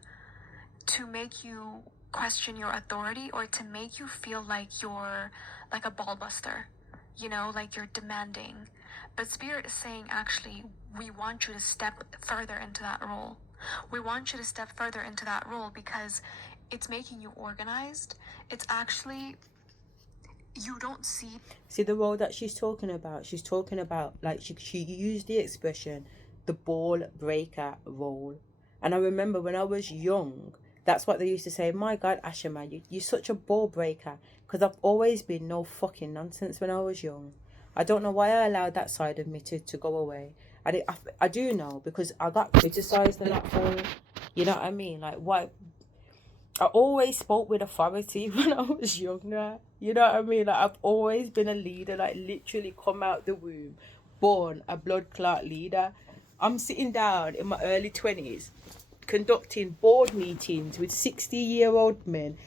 to make you question your authority, or to make you feel like you're like a ball buster, you know, like you're demanding. But Spirit is saying, actually, we want you to step further into that role. We want you to step further into that role because it's making you organized. It's actually, you don't see the role that she's talking about. She's talking about, like, she used the expression, the ball breaker role. And I remember when I was young, that's what they used to say. My God, Asherah, you're such a ball breaker. Because I've always been no fucking nonsense when I was young. I don't know why I allowed that side of me to go away. I do know, because I got criticised a lot for it. You know what I mean? Like, why? I always spoke with authority when I was younger. You know what I mean? Like, I've always been a leader, like literally come out the womb, born a blood clot leader. I'm sitting down in my early 20s conducting board meetings with 60-year-old men,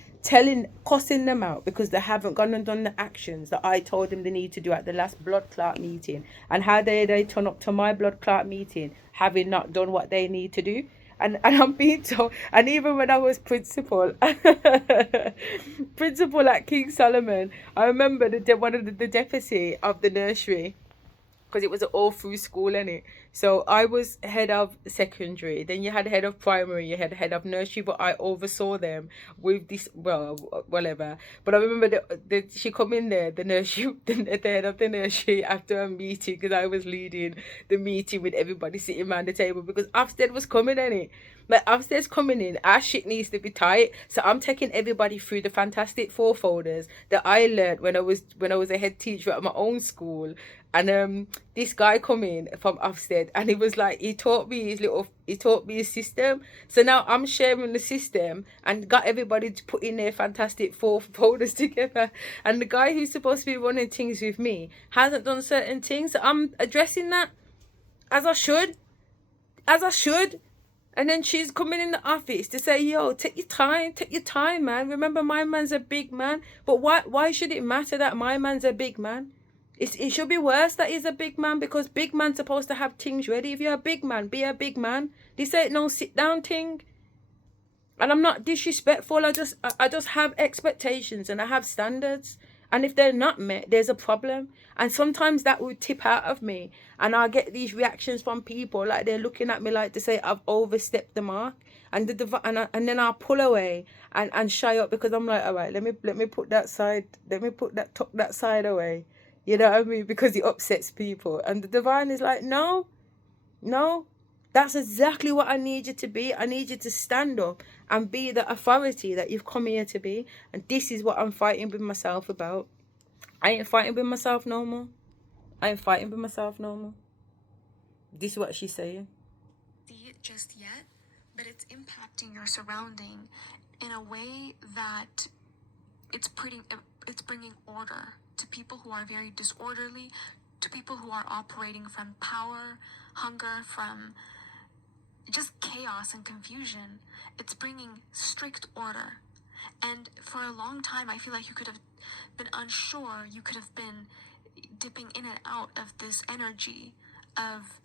cussing them out because they haven't gone and done the actions that I told them they need to do at the last blood clot meeting, and how they turn up to my blood clot meeting having not done what they need to do. And I'm being told, and even when I was principal, principal at King Solomon, I remember one of the deputy of the nursery, because it was an all through school, innit? So I was head of secondary, then you had head of primary, you had head of nursery, but I oversaw them with this, well, whatever. But I remember she come in there, the nursery, the head of the nursery, after a meeting, because I was leading the meeting with everybody sitting around the table, because Ofsted was coming, innit? Like, Ofsted's coming in, our shit needs to be tight. So I'm taking everybody through the Fantastic Four folders that I learned when I was a head teacher at my own school. And this guy come in from Ofsted, and he was like, he taught me his system. So now I'm sharing the system and got everybody to put in their Fantastic Four folders together. And the guy who's supposed to be running things with me hasn't done certain things. So I'm addressing that as I should. And then she's coming in the office to say, yo, take your time, man. Remember, my man's a big man. But why should it matter that my man's a big man? It should be worse that he's a big man, because big man's supposed to have things ready. If you're a big man, be a big man. This ain't no sit down thing. And I'm not disrespectful. I just have expectations and I have standards. And if they're not met, there's a problem. And sometimes that will tip out of me. And I get these reactions from people, like they're looking at me like to say I've overstepped the mark. And then I'll pull away and shy up, because I'm like, all right, let me put that side, tuck that side away. You know what I mean? Because it upsets people. And the divine is like, no, that's exactly what I need you to be. I need you to stand up and be the authority that you've come here to be. And this is what I'm fighting with myself about. I ain't fighting with myself no more. This is what she's saying. See it just yet, but it's impacting your surrounding in a way that it's bringing order to people who are very disorderly, to people who are operating from power, hunger, from just chaos and confusion. It's bringing strict order. And for a long time, I feel like you could have been unsure. You could have been dipping in and out of this energy of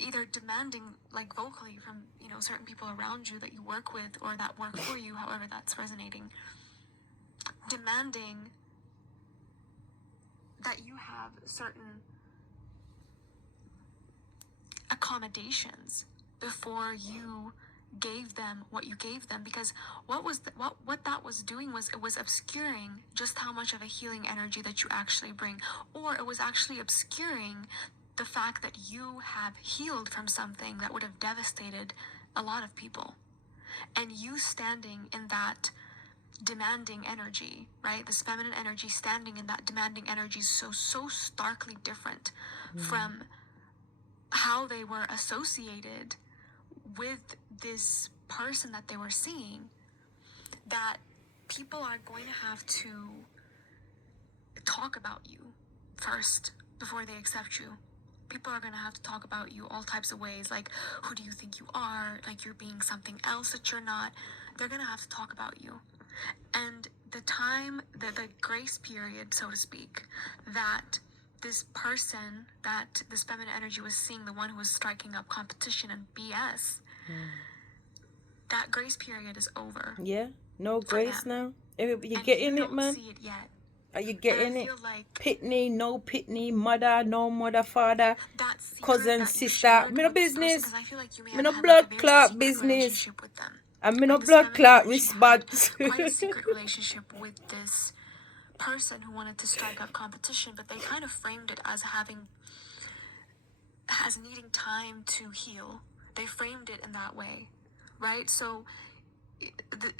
either demanding, like vocally from, certain people around you that you work with or that work for you, however that's resonating, demanding that you have certain accommodations before you gave them what you gave them, because what that was doing was, it was obscuring just how much of a healing energy that you actually bring, or it was actually obscuring the fact that you have healed from something that would have devastated a lot of people. And you standing in that demanding energy, right? This feminine energy standing in that demanding energy is so starkly different from how they were associated with this person that they were seeing, that people are going to have to talk about you first before they accept you. People are going to have to talk about you all types of ways, like, who do you think you are? Like, you're being something else that you're not. They're going to have to talk about you. And the time, the grace period, so to speak, that this person, that this feminine energy was seeing, the one who was striking up competition and BS, that grace period is over. Yeah, no grace now. You're getting it, man. See it yet. Are you getting it? Like Pitney, no pitney, mother, no mother, father, cousin, sister. Me no business. Me no blood clot business. And me no blood clot response. Quite a secret relationship with this person who wanted to strike up competition, but they kind of framed it as needing time to heal. They framed it in that way, right? So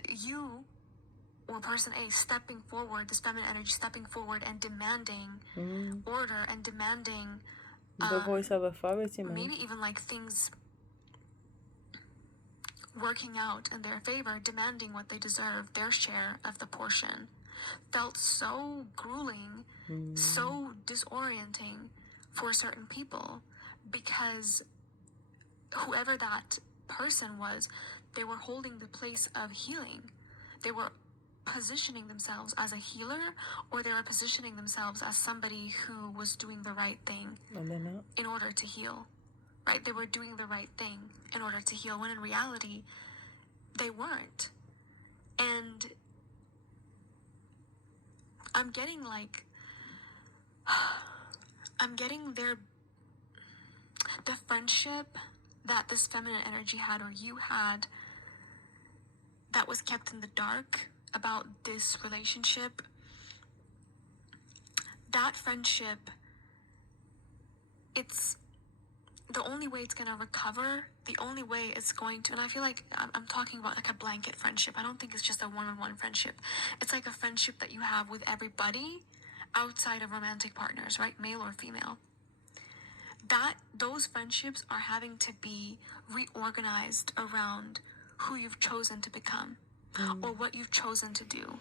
you, or person A, stepping forward, this feminine energy stepping forward and demanding order and demanding the voice of authority, man. Maybe even like things working out in their favor, demanding what they deserve, their share of the portion, felt so grueling, so disorienting for certain people, because whoever that person was, they were holding the place of healing. They were positioning themselves as a healer, or they were positioning themselves as somebody who was doing the right thing in order to heal, right? They were doing the right thing in order to heal, when in reality, they weren't. And I'm getting the friendship that this feminine energy had, or you had, that was kept in the dark about this relationship, that friendship, it's the only way it's going to recover, the only way it's going to, and I feel like I'm talking about like a blanket friendship. I don't think it's just a one-on-one friendship. It's like a friendship that you have with everybody outside of romantic partners, right? Male or female. Those friendships are having to be reorganized around who you've chosen to become, or what you've chosen to do.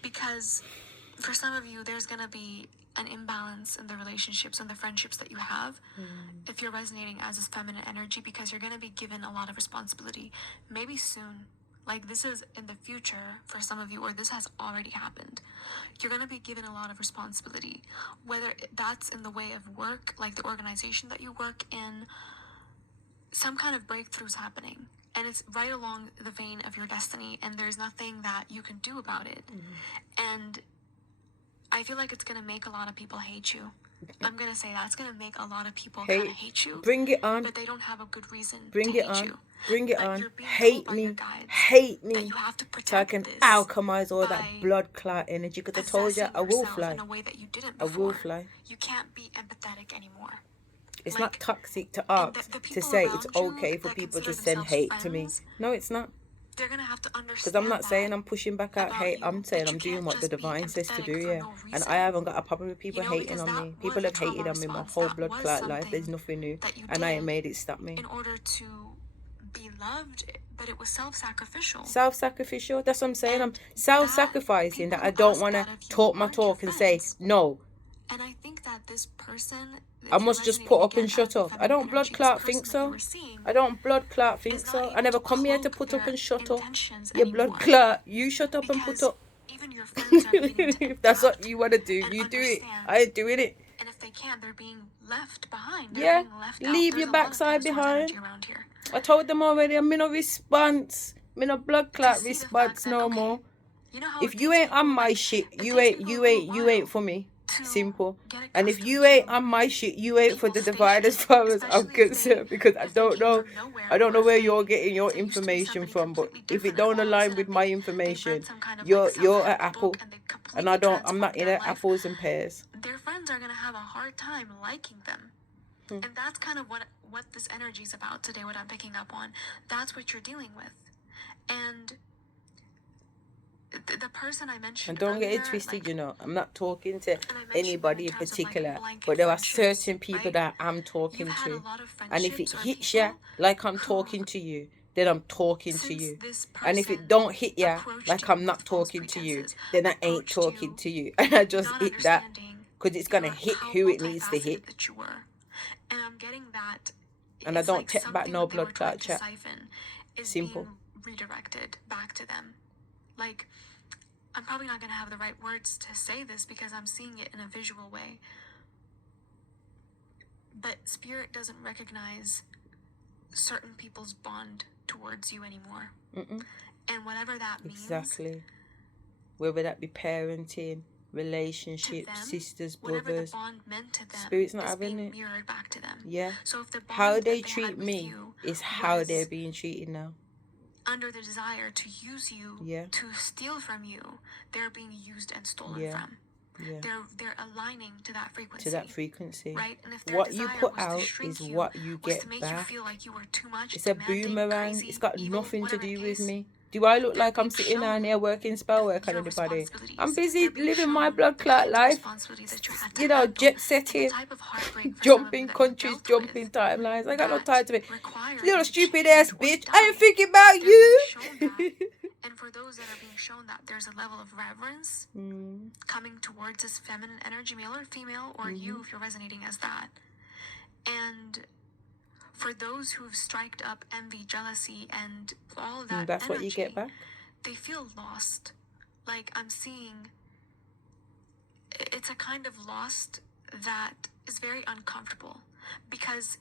Because for some of you, there's going to be an imbalance in the relationships and the friendships that you have if you're resonating as this feminine energy, because you're going to be given a lot of responsibility, maybe soon. Like, this is in the future for some of you, or this has already happened. You're going to be given a lot of responsibility, whether that's in the way of work, like the organization that you work in, some kind of breakthroughs happening, and it's right along the vein of your destiny, and there's nothing that you can do about it. And I feel like it's going to make a lot of people hate you. I'm going to say that. It's going to make a lot of people kind of hate you. Bring it on. But they don't have a good reason Bring to it hate on. you. Bring it But on. you're being Hate told by me. your guides Hate me. that you have to protect So I can this alchemize all that by blood clot energy. Because I told you, possessing I will yourself fly. in a way that you didn't I before. will fly. You can't be empathetic anymore. It's Like, not toxic to and ask the to people say it's around you okay for that people to consider send themselves hate to me. friends, No, it's not. they're going to have to understand Because I'm not saying that I'm pushing back out about hate. you, I'm saying that you I'm doing can't what the just be divine says to empathetic do, for yeah. no And reason. I haven't got a problem with people hating because on that me. was People a have trauma hated on me my response. whole That blood was clot life. something There's nothing new. that you And I ain't did made it stop me. in order to be loved, but it was self-sacrificial. Self-sacrificial? That's what I'm saying. I'm And self-sacrificing, that people I who don't ask want to that of you talk my aren't your talk and say, friends. no, And I think that this person, I if you're must just put resonating up and again shut as the up. I feminine don't blood energy, this clot person think that you so. were seeing I don't blood clot think is not so. I able never to come here to cloak put up their and shut up. intentions You anymore. blood clot. You shut up and put Because up. even your friends are needing to If that's what adapt you want to do, and you do it. understand. I ain't doing it. And if they can't, they're being left behind. They're Yeah, being left out. leave There's your a lot of backside 10 stars behind. energy around here. I told them already, I'm in a response. I'm in a blood To clot see the fact response that, no okay, more. you know how If it you takes ain't on people, my like, shit, it you takes ain't people a little you ain't while for me. to Simple. get And if you accustomed ain't to on my shit, you ain't for the people's divide as station, far as I'm especially if they concerned. Because I if they don't came know, from nowhere, I don't know or where if you're they getting your if they used to be information somebody from. But completely if it different, don't and all of a align sudden with my they've information, read some kind of like you're an self-help apple, book and they and I'm completely not in transformed their it life, apples and pears. their friends are gonna have a hard time liking them. And that's kind of what this energy is about today, what I'm picking up on. That's what you're dealing with. And the person I mentioned And don't get earlier, it twisted, like, you know. I'm not talking to and I mentioned anybody in in terms of, like, particular, blanket but there are friendships, certain people right? that I'm You've talking had a to. lot of And if it friendships or hits ya people like I'm who, talking to you, then I'm talking to since you. this And if it person don't hit ya approached like you I'm with not false talking to you, pretenses, then I ain't approached talking you to you. And I just not hit that understanding because it's going to your hit how who it needs to multifaceted hit. that you were. And I'm getting that And I it's don't like take back something no that they were blood trying clot to chat. siphon is Simple. being redirected back to them. Like, I'm probably not going to have the right words to say this because I'm seeing it in a visual way. But spirit doesn't recognize certain people's bond towards you anymore. And whatever that means. Exactly. Whether that be parenting, relationships, them, sisters, whatever brothers. the bond meant to them Spirit's not is having being it. mirrored back to them. Yeah. So if the bond How that they had treat with me you is how was they're being treated now. under the desire to use you, Yeah. to steal from you, they're being used and stolen Yeah. from. Yeah. They're aligning to that frequency. To that frequency. Right? And if their What you desire put was to out shrink is you, what you was get to make back. you feel like you were too much, It's a demanding, boomerang. crazy, It's got evil, nothing to whatever do it with is, me. Do I look they're like I'm being sitting down shown here working spell work on your anybody? responsibilities. I'm busy They're being living my shown blood the clot kinds of life. responsibilities that you had to You know, handle, jet and the setting, type of heartbreak for some of you jumping that you countries, dealt jumping with timelines. I got no that time to be. required Little you to stupid change ass or bitch. die. I ain't thinking about They're you. being shown that. And for those that are being shown that, there's a level of reverence coming towards this feminine energy, male or female, or you if you're resonating as that. And for those who've striked up envy, jealousy, and all that That's energy, what you get back. they feel lost. Like, I'm seeing, it's a kind of lost that is very uncomfortable, because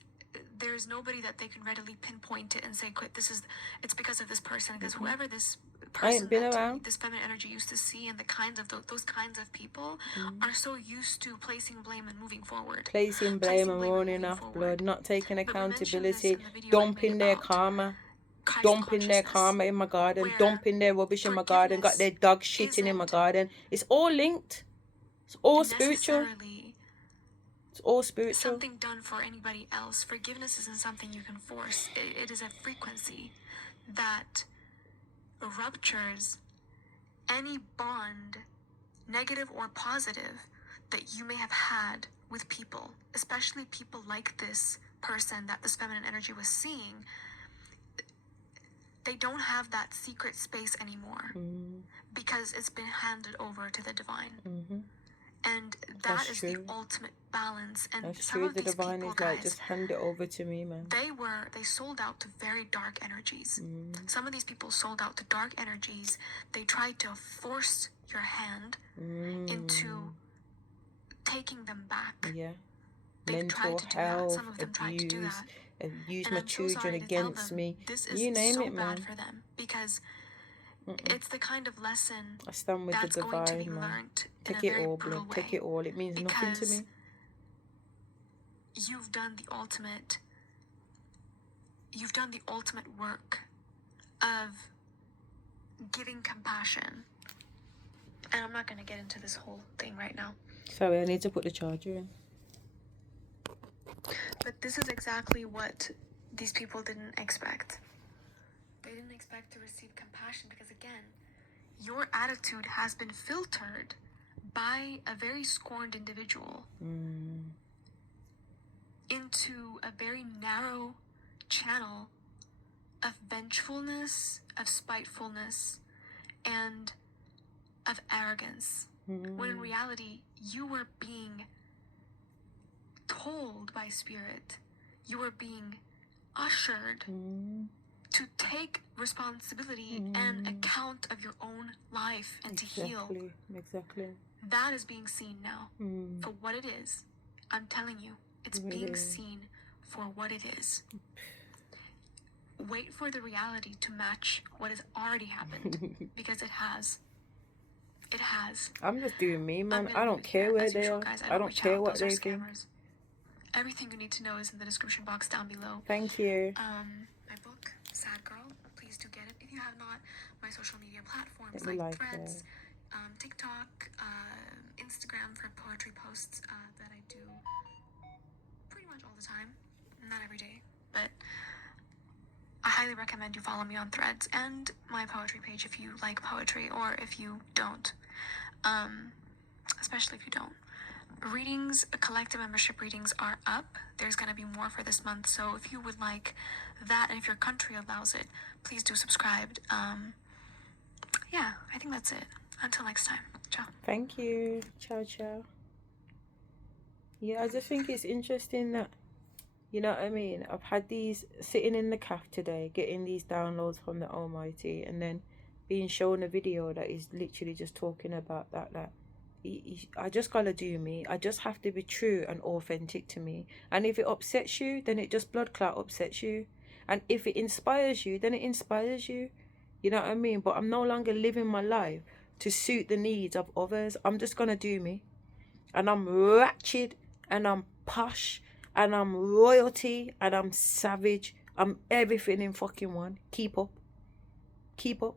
there's nobody that they can readily pinpoint it and say, "Quit, it's because of this person," because whoever this I ain't person been that around. this feminine energy used to see, and the kinds of those kinds of people are so used to placing blame and moving forward. Placing blame and running off blood, not taking accountability, dumping their karma. Dumping their karma in my garden, dumping their rubbish in my garden, got their dog shitting in my garden. It's all linked. It's all spiritual. It's all spiritual. Something done for anybody else. Forgiveness isn't something you can force. It is a frequency that ruptures any bond, negative or positive, that you may have had with people, especially people like this person that this feminine energy was seeing. They don't have that secret space anymore because it's been handed over to the divine. And that is the ultimate balance. And that's some true. of The these divine people, is like, guys, just hand it over to me, man. they sold out to very dark energies. Some of these people sold out to dark energies. They tried to force your hand into taking them back. Yeah. They've Mental tried to do that. health, Some of them tried to do abuse, that. use And my I'm so children sorry to tell against them, me. this is You name so it, man. bad for them, because it's the kind of lesson I stand with that's the going to be divine, man. learned Take in a it very all, brutal blood. way. Take it all. It means nothing to me. You've done the ultimate work of giving compassion. And I'm not going to get into this whole thing right now. Sorry, I need to put the charger in. But this is exactly what these people didn't expect. They didn't expect to receive compassion because, again, your attitude has been filtered by a very scorned individual into a very narrow channel of vengefulness, of spitefulness, and of arrogance. When in reality, you were being told by spirit, you were being ushered to take responsibility and account of your own life and to heal. Exactly. That is being seen now for what it is. I'm telling you, it's being seen for what it is. Wait for the reality to match what has already happened, because it has. It has. I'm just doing me, man. I don't care where they are. I don't care what they think. Everything you need to know is in the description box down below. Thank you. My book, Sad Girl, please do get it. If you have not, my social media platforms Let me like like Threads, TikTok, Instagram for poetry posts that I do pretty much all the time. Not every day, but I highly recommend you follow me on Threads and my poetry page if you like poetry, or if you don't, especially if you don't. Readings, collective membership readings are up. There's going to be more for this month, so if you would like that, and if your country allows it, please do subscribe. Yeah, I think that's it. Until next time. Ciao. Thank you. Ciao, ciao. Yeah, I just think it's interesting that, you know what I mean? I've had these, sitting in the cafe today, getting these downloads from the Almighty, and then being shown a video that is literally just talking about that I just gotta do me. I just have to be true and authentic to me. And if it upsets you, then it just blood clot upsets you. And if it inspires you, then it inspires you. You know what I mean? But I'm no longer living my life to suit the needs of others. I'm just gonna do me. And I'm ratchet, and I'm posh, and I'm royalty, and I'm savage. I'm everything in fucking one. Keep up. Keep up.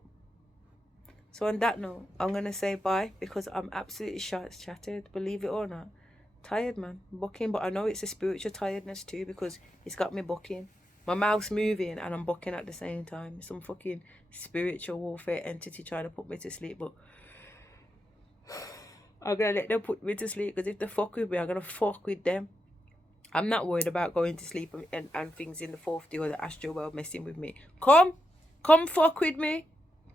So on that note, I'm going to say bye, because I'm absolutely shattered, believe it or not. Tired, man. Bucking, but I know it's a spiritual tiredness too, because it's got me bucking. My mouth's moving and I'm bucking at the same time. Some fucking spiritual warfare entity trying to put me to sleep, but I'm going to let them put me to sleep, because if they fuck with me, I'm going to fuck with them. I'm not worried about going to sleep and things in the 4th or the astral world messing with me. Come fuck with me.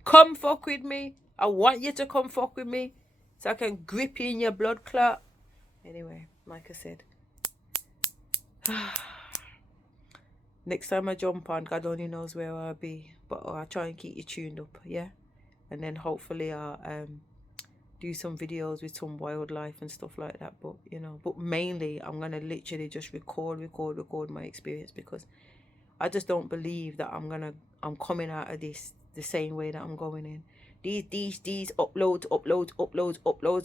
Come fuck with me. I want you to come fuck with me, so I can grip you in your blood clot. Anyway, like I said, Next time I jump on, God only knows where I'll be, but I'll try and keep you tuned up, yeah. And then hopefully I'll do some videos with some wildlife and stuff like that. But but mainly I'm gonna literally just record my experience, because I just don't believe that I'm coming out of this the same way that I'm going in. These uploads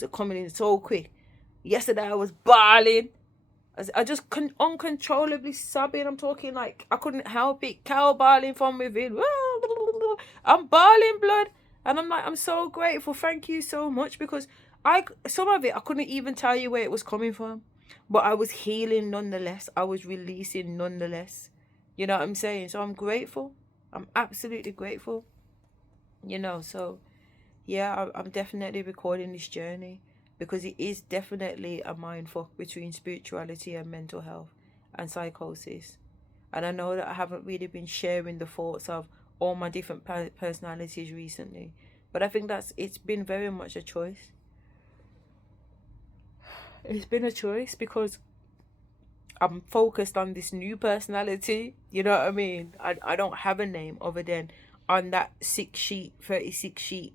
are coming in so quick. Yesterday I was bawling. I just uncontrollably sobbing. I'm talking like I couldn't help it. Cow bawling from within. I'm bawling blood. And I'm like, I'm so grateful. Thank you so much, because some of it I couldn't even tell you where it was coming from. But I was healing nonetheless. I was releasing nonetheless. You know what I'm saying? So I'm grateful. I'm absolutely grateful. So yeah, I'm definitely recording this journey, because it is definitely a mindfuck between spirituality and mental health and psychosis. And I know that I haven't really been sharing the thoughts of all my different personalities recently, but I think it's been very much a choice. It's been a choice, because I'm focused on this new personality. You know what I mean? I don't have a name other than on that 36 sheet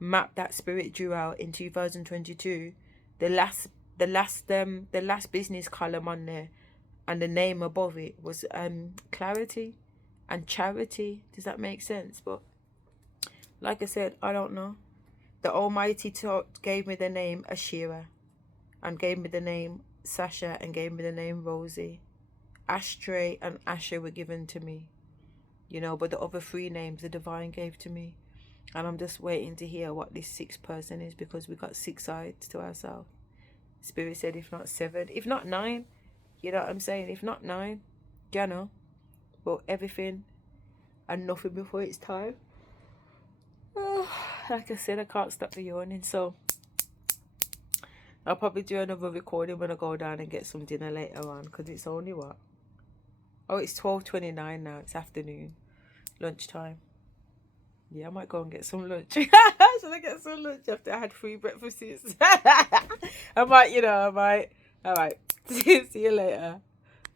map that Spirit drew out in 2022. The last business column on there, and the name above it was clarity and charity. Does that make sense? But like I said, I don't know. The Almighty gave me the name Asherah, and gave me the name Sasha, and gave me the name Rosie. Ashtray and Asher were given to me, but the other 3 names the divine gave to me. And I'm just waiting to hear what this 6th person is, because we got 6 sides to ourselves. Spirit said if not 7, if not 9, you know what I'm saying? If not 9, but everything and nothing before it's time. Like I said, I can't stop the yawning, so I'll probably do another recording when I go down and get some dinner later on, because it's only what? Oh, it's 12:29 now. It's afternoon, lunchtime. Yeah, I might go and get some lunch. Should I get some lunch after I had 3 breakfasts? I might. All right. See you later.